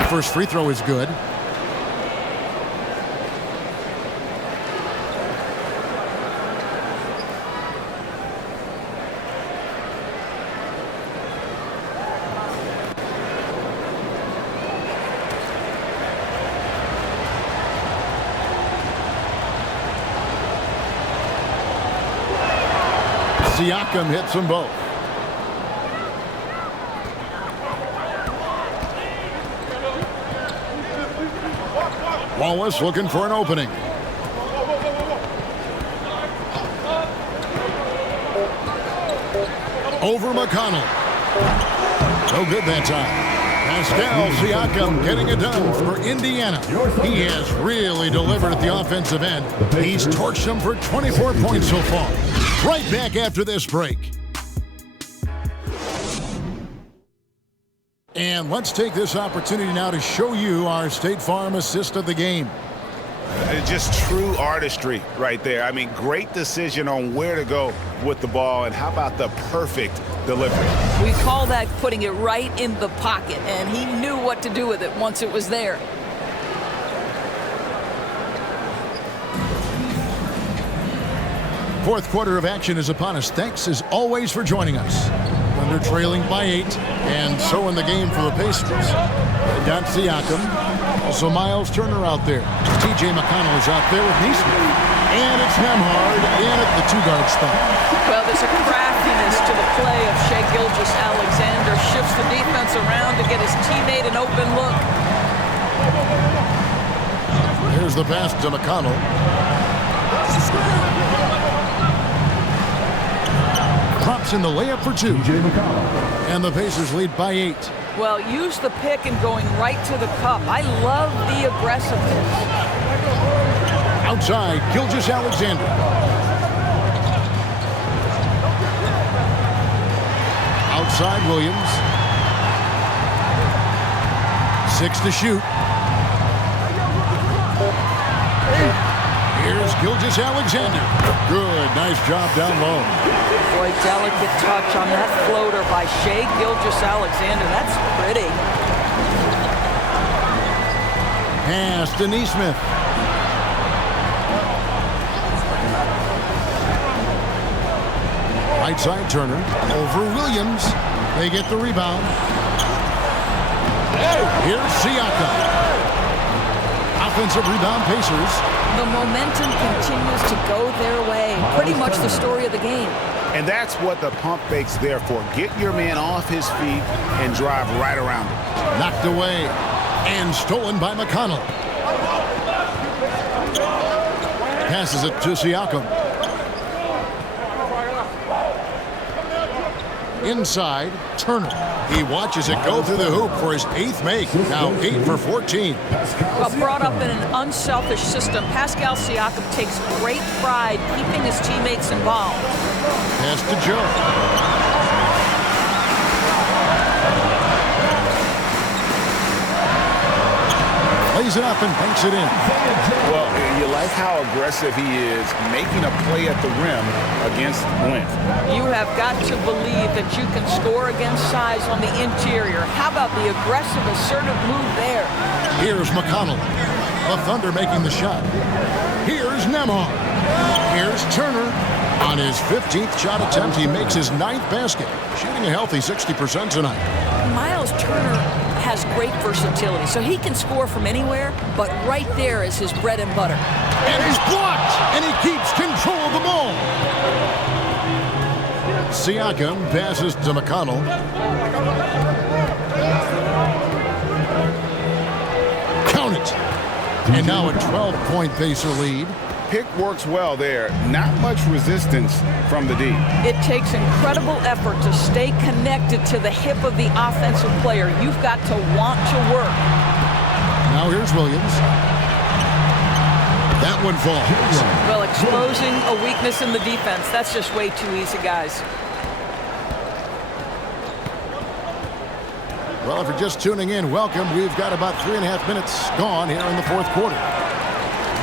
First free throw is good. Siakam hits them both. Wallace looking for an opening. Over McConnell. No good that time. Pascal Siakam getting it done for Indiana. He has really delivered at the offensive end. He's torched them for 24 points so far. Right back after this break. And let's take this opportunity now to show you our State Farm assist of the game. Just true artistry right there. I mean, great decision on where to go with the ball, and how about the perfect delivery? We call that putting it right in the pocket, and he knew what to do with it once it was there. Fourth quarter of action is upon us. Thanks as always for joining us. Thunder trailing by 8, and so in the game for the Pacers. Got Siakam, also Miles Turner out there. TJ McConnell is out there with Neesmith. And it's Nemhard in at the 2-guard spot. Well, there's a craftiness to the play of Shai Gilgeous-Alexander. Shifts the defense around to get his teammate an open look. Here's the pass to McConnell. Drops in the layup for 2. And the Pacers lead by 8. Well, use the pick and going right to the cup. I love the aggressiveness. Outside, Gilgeous-Alexander. Outside, Williams. 6 to shoot. Here's Gilgeous-Alexander. Good, nice job down low. Boy, delicate touch on that floater by Shai Gilgeous-Alexander. That's pretty. Pass to Neesmith. Right side, Turner. Over Williams. They get the rebound. Here's Siakam. Offensive rebound, Pacers. The momentum continues to go their way. Pretty much the story of the game. And that's what the pump fake's there for. Get your man off his feet and drive right around him. Knocked away and stolen by McConnell. Passes it to Siakam. Inside, Turner. He watches it go through the hoop for his 8th make. Now 8 for 14. Well, brought up in an unselfish system, Pascal Siakam takes great pride keeping his teammates involved. Pass to Joe. Lays it up and banks it in. Well, you like how aggressive he is making a play at the rim against length. You have got to believe that you can score against size on the interior. How about the aggressive, assertive move there? Here's McConnell. The Thunder making the shot. Here's Nembhard. Here's Turner. On his 15th shot attempt, he makes his 9th basket, shooting a healthy 60% tonight. Miles Turner has great versatility, so he can score from anywhere, but right there is his bread and butter. And he's blocked, and he keeps control of the ball. Siakam passes to McConnell. Count it. And now a 12-point Pacer lead. Pick works well there. Not much resistance from the D. It takes incredible effort to stay connected to the hip of the offensive player. You've got to want to work. Now here's Williams. That one falls. Well, exposing a weakness in the defense. That's just way too easy, guys. Well, if you're just tuning in, welcome. We've got about 3.5 minutes gone here in the fourth quarter.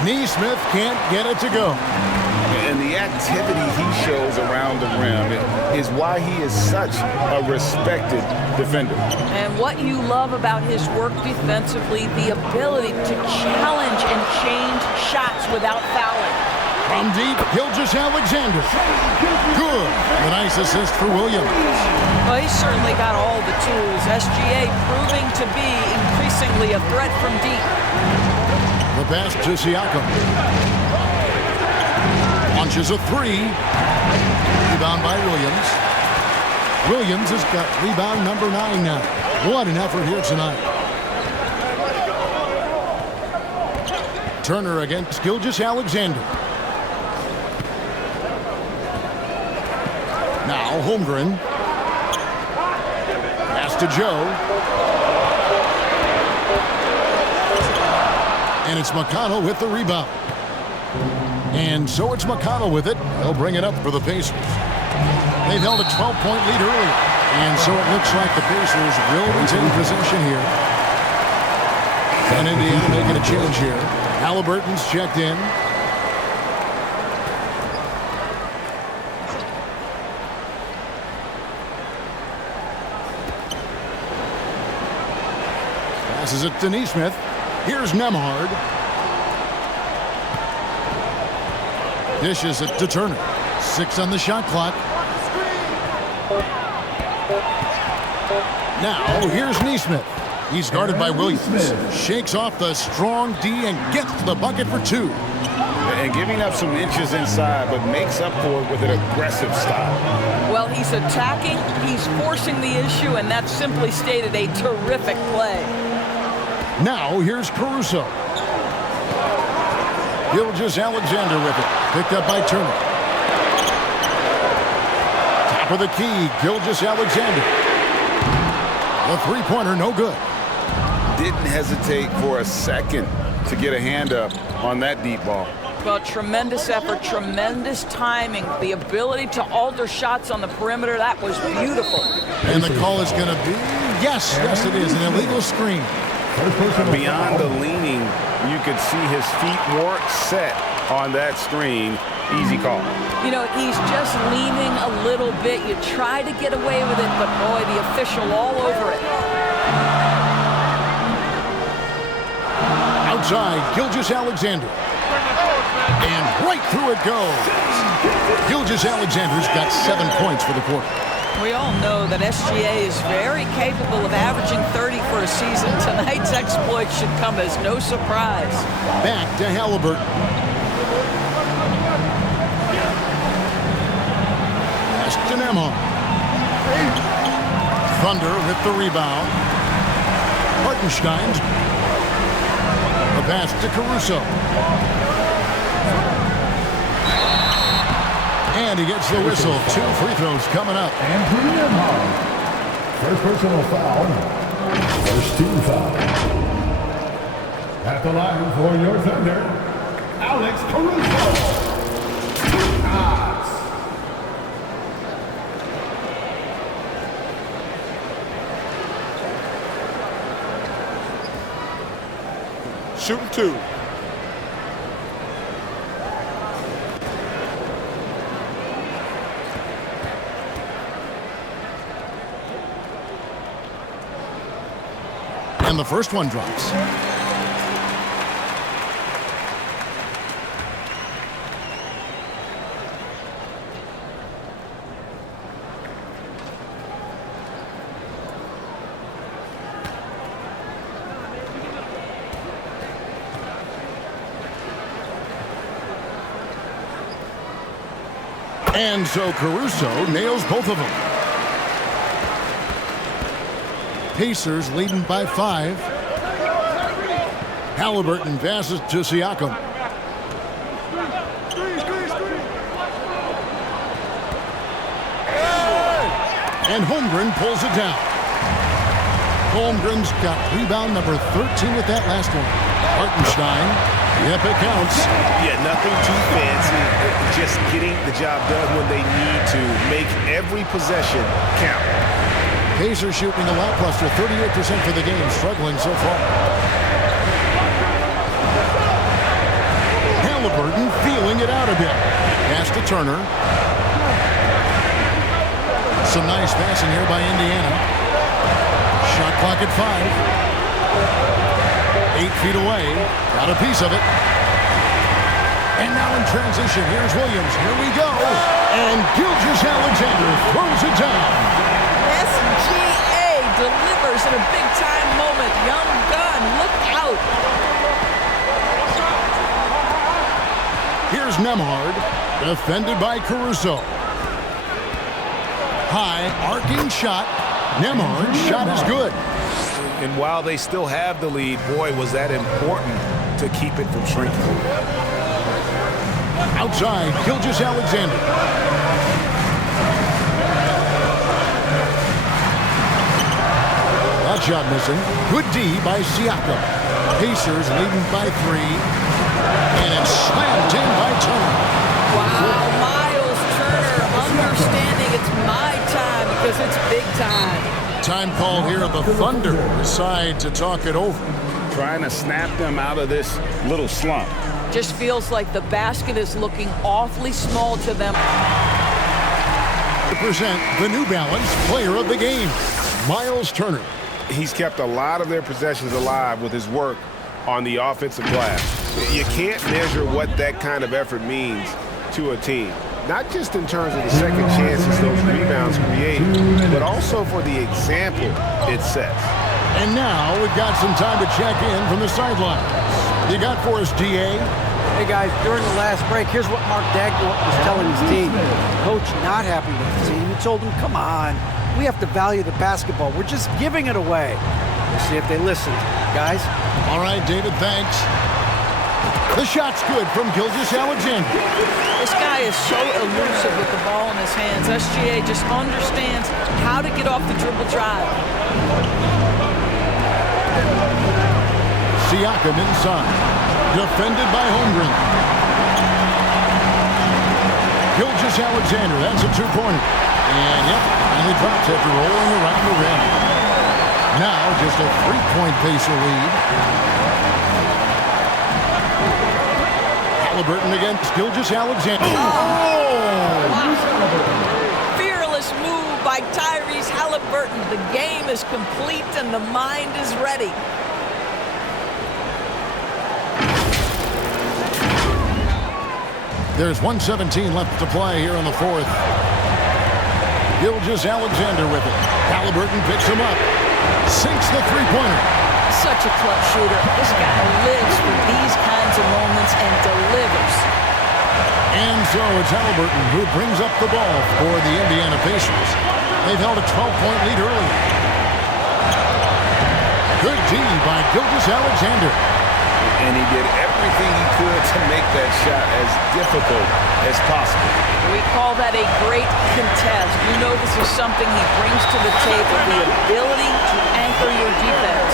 Neesmith can't get it to go. And the activity he shows around the rim is why he is such a respected defender. And what you love about his work defensively, the ability to challenge and change shots without fouling. From deep, Gilgeous-Alexander. Good. A nice assist for Williams. Well, he's certainly got all the tools. SGA proving to be increasingly a threat from deep. The pass to Siakam. Launches a three. Rebound by Williams. Williams has got rebound number 9 now. What an effort here tonight. Turner against Gilgeous-Alexander. Now Holmgren. Pass to Joe. And it's McConnell with the rebound. And so it's McConnell with it. They'll bring it up for the Pacers. They've held a 12-point lead earlier. And so it looks like the Pacers will retain possession here. And Indiana making a change here. Halliburton's checked in. Passes it to Neesmith. Here's Nembhard. Dishes it to Turner. 6 on the shot clock. Now here's Neesmith. He's guarded by Williams. Shakes off the strong D and gets to the bucket for 2. And giving up some inches inside, but makes up for it with an aggressive style. Well, he's attacking, he's forcing the issue, and that's simply stated a terrific play. Now here's Caruso. Gilgeous-Alexander with it. Picked up by Turner. Top of the key, Gilgeous-Alexander. The three-pointer, no good. Didn't hesitate for a second to get a hand up on that deep ball. Well, tremendous effort, tremendous timing. The ability to alter shots on the perimeter, that was beautiful. And the call is going to be, yes, it is, an illegal screen. Beyond the leaning, you could see his feet weren't set on that screen. Easy call. You know, he's just leaning a little bit. You try to get away with it, but boy, the official all over it. Outside, Gilgeous-Alexander. And right through it goes. Gilgeous-Alexander's got 7 points for the quarter. We all know that SGA is very capable of averaging 30 for a season. Tonight's exploit should come as no surprise. Back to Halliburton. Pass to Nembhard. Thunder with the rebound. Hartenstein. The pass to Caruso. And he gets the whistle. 2 free throws coming up. Andrew Nembhard. First personal foul. First team foul. At the line for your Thunder, Alex Caruso. shooting 2. And the first one drops. And so Caruso nails both of them. Pacers leading by 5. Halliburton passes to Siakam. And Holmgren pulls it down. Holmgren's got rebound number 13 with that last one. Hartenstein. Yep, it counts. Yeah, nothing too fancy. Just getting the job done when they need to. Make every possession count. Pacers shooting a lackluster 38% for the game, struggling so far. Halliburton feeling it out a bit. Pass to Turner. Some nice passing here by Indiana. Shot clock at 5. 8 feet away. Got a piece of it. And now in transition, here's Williams. Here we go. And Gilgeous-Alexander throws it down. SGA delivers in a big-time moment. Young gun, look out. Here's Nembhard, defended by Caruso. High, arcing shot. Nembhard's shot is good. And while they still have the lead, boy, was that important to keep it from shrinking. Outside, Gilgeous-Alexander. That shot missing. Good D by Siakam. Pacers leading by 3. And it's slammed in by Turner. Wow, Miles Turner understanding it's my time because it's big time. Time called here. The Thunder decide to talk it over. Trying to snap them out of this little slump. Just feels like the basket is looking awfully small to them. To present the New Balance Player of the Game, Miles Turner. He's kept a lot of their possessions alive with his work on the offensive glass. You can't measure what that kind of effort means to a team. Not just in terms of the second chances those rebounds create, but also for the example it sets. And now we've got some time to check in from the sidelines. You got for us, DA? Hey, guys, during the last break, here's what Mark Dagnall was telling his team. Coach not happy with the team. He told them, come on, we have to value the basketball. We're just giving it away. We'll see if they listened. Guys? All right, David, thanks. The shot's good from Gilgeous-Alexander. This guy is so elusive with the ball in his hands. SGA just understands how to get off the dribble drive. Siakam inside. Defended by Holmgren. Gilgeous-Alexander, that's a 2-pointer. And yep, and it drops after rolling around the rim. Now just a 3-point Pacer lead. Halliburton against Gilgeous-Alexander. Oh! Fearless move by Tyrese Halliburton. The game is complete and the mind is ready. There's 1:17 left to play here in the 4th. Gilgeous-Alexander with it. Halliburton picks him up. Sinks the 3-pointer. Such a clutch shooter. This guy lives for these kinds of moments and delivers. And so it's Halliburton who brings up the ball for the Indiana Pacers. They've held a 12-point lead early. Good D by Gilgeous-Alexander. And he did everything he could to make that shot as difficult as possible. We call that a great contest. You know this is something he brings to the table, the ability to anchor your defense.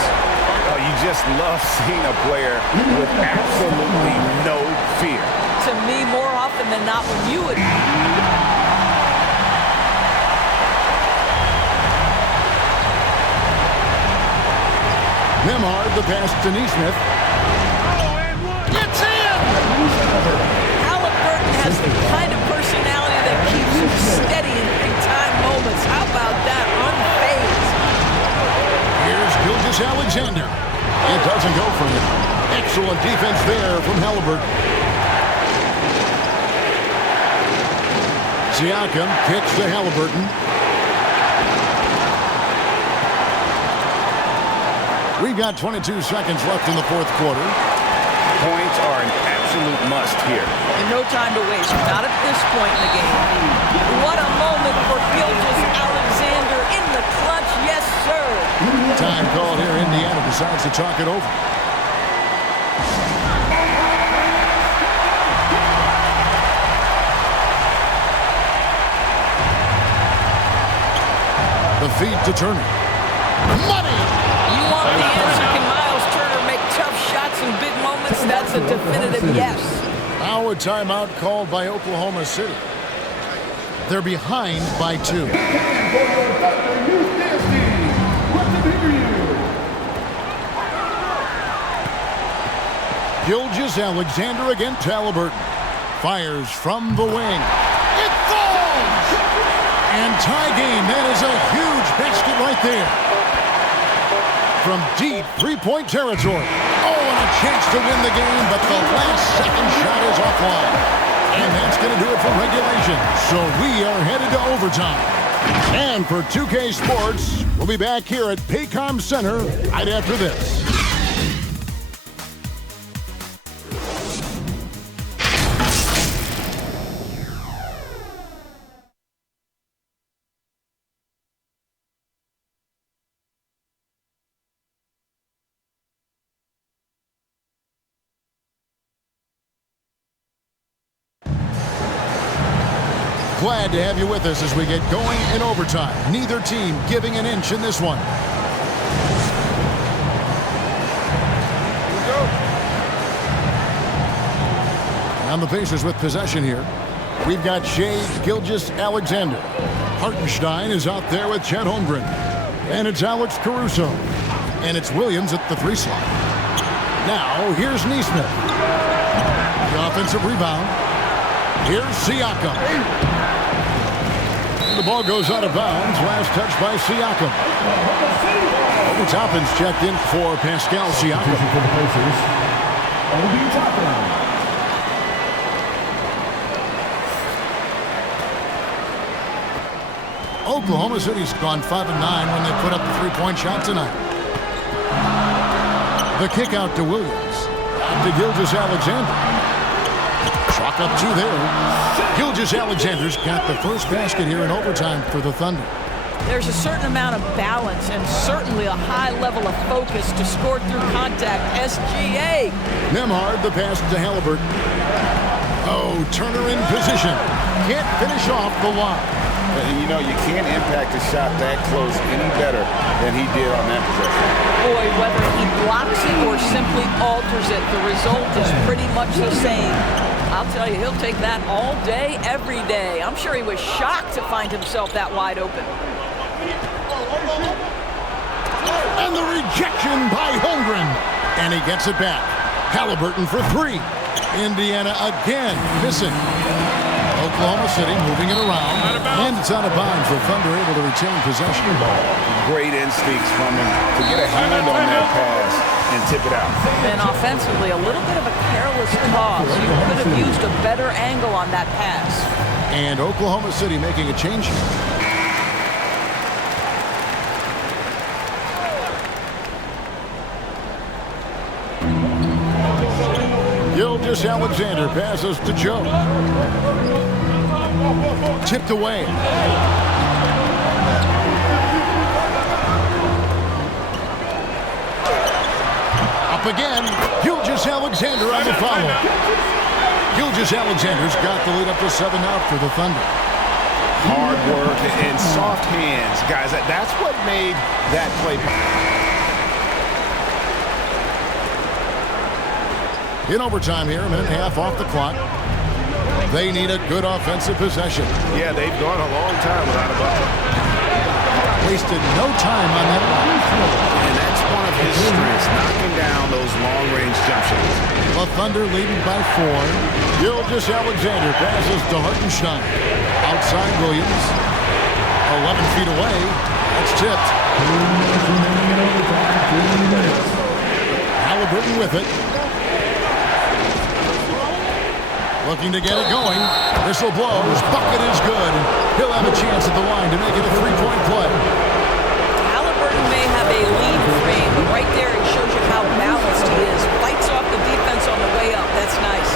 Oh, you just love seeing a player with absolutely no fear. To me, more often than not, when you would... Nembhard, the pass to Nesmith. Excellent defense there from Halliburton. Siakam kicks to Halliburton. We've got 22 seconds left in the fourth quarter. Points are an absolute must here. And no time to waste, not at this point in the game. What a moment for Gilgeous-Alexander in the clutch, yes sir. Time called here. Indiana decides to talk it over. The feed to Turner. Money! You want the answer? Can Miles Turner make tough shots in big moments? That's a definitive yes. Now a timeout called by Oklahoma City. They're behind by 2. Gilgeous-Alexander against Halliburton. Fires from the wing. It falls! And tie game. That is a huge basket right there. From deep three-point territory. Oh, and a chance to win the game, but the last second shot is offline. And that's going to do it for regulation. So we are headed to overtime. And for 2K Sports, we'll be back here at Paycom Center right after this. Glad to have you with us as we get going in overtime. Neither team giving an inch in this one. Here we go. And the Pacers with possession here. We've got Shai Gilgeous-Alexander. Hartenstein is out there with Chet Holmgren. And it's Alex Caruso. And it's Williams at the 3 slot. Now, here's Nesmith. The offensive rebound. Here's Siakam. The ball goes out of bounds. Last touch by Siakam. Obi Toppin's checked in for Pascal Siakam. For the Pacers, Obi Toppin. Oklahoma City's gone 5-9 when they put up the three-point shot tonight. The kick out to Williams. Out to Gilgeous-Alexander. Chalk up 2 there. Gilgeous-Alexander's got the first basket here in overtime for the Thunder. There's a certain amount of balance and certainly a high level of focus to score through contact. SGA. Nembhard, the pass to Halliburton. Oh, Turner in position. Can't finish off the line. You know, you can't impact a shot that close any better than he did on that possession. Boy, whether he blocks it or simply alters it, the result is pretty much the same. I'll tell you, he'll take that all day, every day. I'm sure he was shocked to find himself that wide open. And the rejection by Holmgren. And he gets it back. Halliburton for 3. Indiana again missing. Oklahoma City moving it around. And it's out of bounds. The Thunder able to retain possession. Great instincts from him to get a hand on that pass and tip it out. And offensively, a little bit of a careless toss. You could have used a better angle on that pass. And Oklahoma City making a change here. Gilgeous-Alexander passes to Joe. Tipped away. Up again. Gilgeous-Alexander on the follow. Gilgeous-Alexander's got the lead up to 7 out for the Thunder. Hard work and soft hands, guys. That's what made that play. In overtime here, a minute and a half off the clock. They need a good offensive possession. Yeah, they've gone a long time without a bucket. Wasted no time on that one. And that's one of his strengths, knocking down those long-range jump shots. The Thunder leading by 4. Gilgeous-Alexander passes to Hartenstein. Outside Williams. 11 feet away. That's tipped. Halliburton with it. Looking to get it going. Whistle blows. Bucket is good. And he'll have a chance at the line to make it a three-point play. Halliburton may have a lean frame, but right there it shows you how balanced he is. Fights off the defense on the way up. That's nice.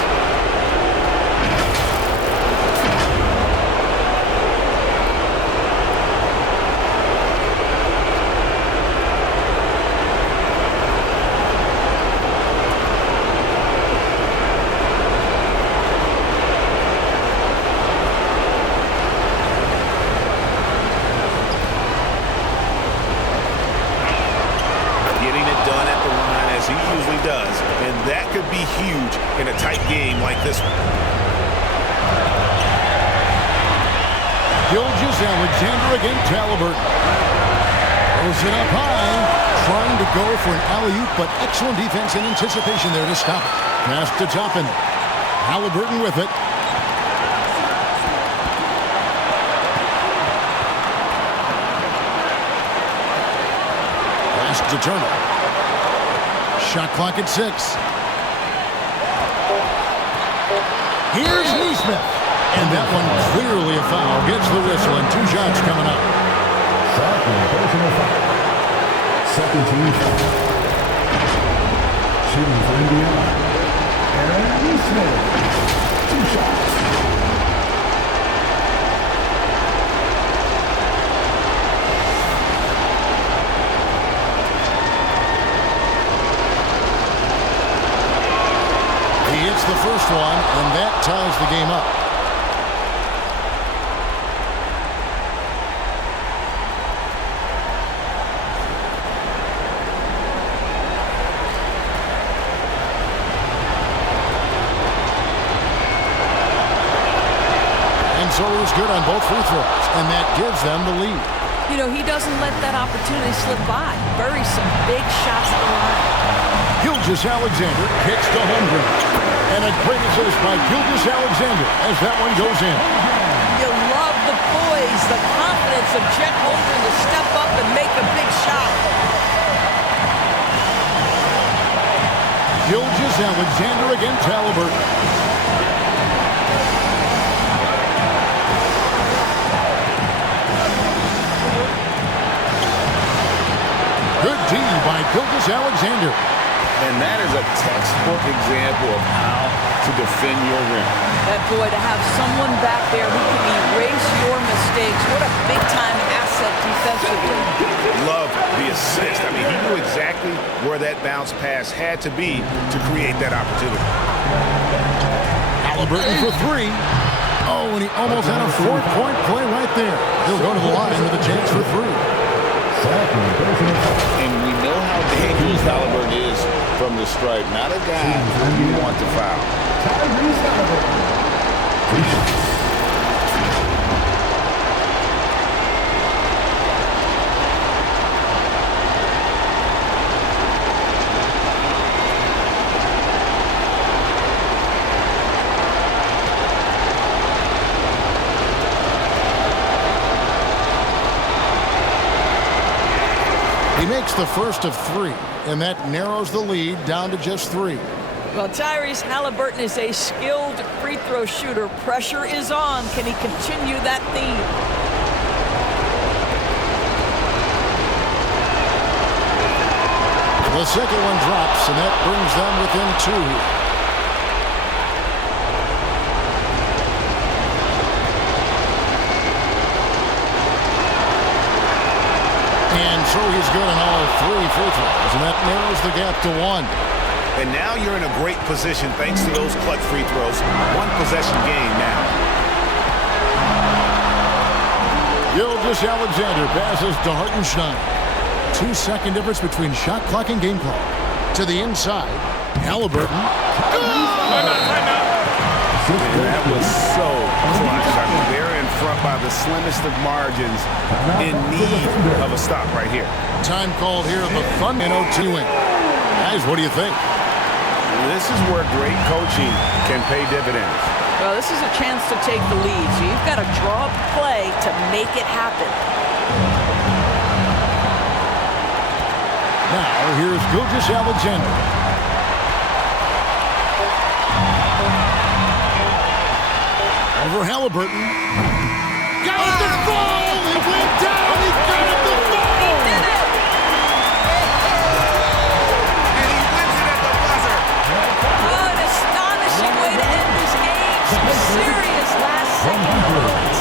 Be huge in a tight game like this one. Gilgeous-Alexander against Halliburton. Throws it up high. Trying to go for an alley-oop, but excellent defense and anticipation there to stop it. Pass to Toppin. Halliburton with it. Pass to Turner. Shot clock at 6. Here's Neesmith. And that one clearly a foul. Gets the whistle and 2 shots coming up. Second team foul. Shooting for Indiana. Aaron Neesmith. 2 shots. The first one, and that ties the game up. And so it was good on both free throws, and that gives them the lead. You know, he doesn't let that opportunity slip by. Buries some big shots at the line. Gilgeous-Alexander hits the home run. And a great assist by Gilgeous-Alexander as that one goes in. You love the poise, the confidence of Chet Holmgren to step up and make a big shot. Gilgeous-Alexander against Halliburton. Good D by Gilgeous-Alexander. And that is a textbook example of how to defend your rim. And boy, to have someone back there who can erase your mistakes, what a big-time asset defensively. Love the assist. I mean, he knew exactly where that bounce pass had to be to create that opportunity. Halliburton for 3. Oh, and he almost had a 4-point play right there. He'll go to the line with a chance for 3. And we know how dangerous Halliburton is from the stripe. Not a guy you want to foul. He makes the first of 3, and that narrows the lead down to just 3. Well, Tyrese Halliburton is a skilled free throw shooter. Pressure is on. Can he continue that theme? The second one drops, and that brings them within 2. And so he's good on all 3 free throws, and that narrows the gap to 1. And now you're in a great position thanks to those clutch free throws. 1-possession game now. Gilgeous-Alexander passes to Hartenstein. 2-second difference between shot clock and game clock. To the inside, Halliburton. That was so clutch. I mean, they're in front by the slimmest of margins, in need of a stop right here. Time called here at the Thunder in OT win. Guys, what do you think? This is where great coaching can pay dividends. Well, this is a chance to take the lead, so you've got to draw up play to make it happen. Now, here's Gilgeous-Alexander. Over Halliburton. Got it to fall! He went down! He got it to fall! He did it! And he wins it at the buzzer. Oh, an astonishing way to end this game. Some serious last-second moments.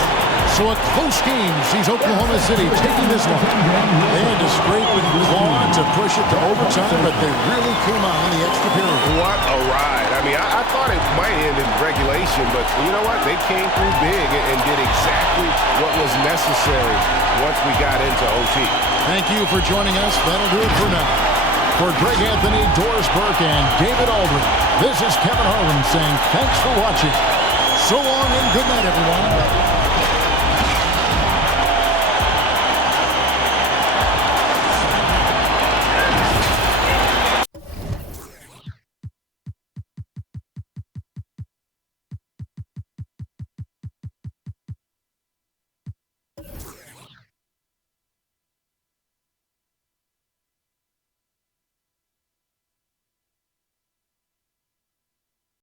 So a close game sees Oklahoma City taking this one. They had to scrape and claw to push it to overtime, but they really came out in the extra period. What a ride. I mean, I thought it might end in regulation, but you know what? They came through big and did exactly what was necessary once we got into OT. Thank you for joining us. That'll do it for now. For Greg Anthony, Doris Burke, and David Aldridge, this is Kevin Harlan saying thanks for watching. So long and good night, everyone.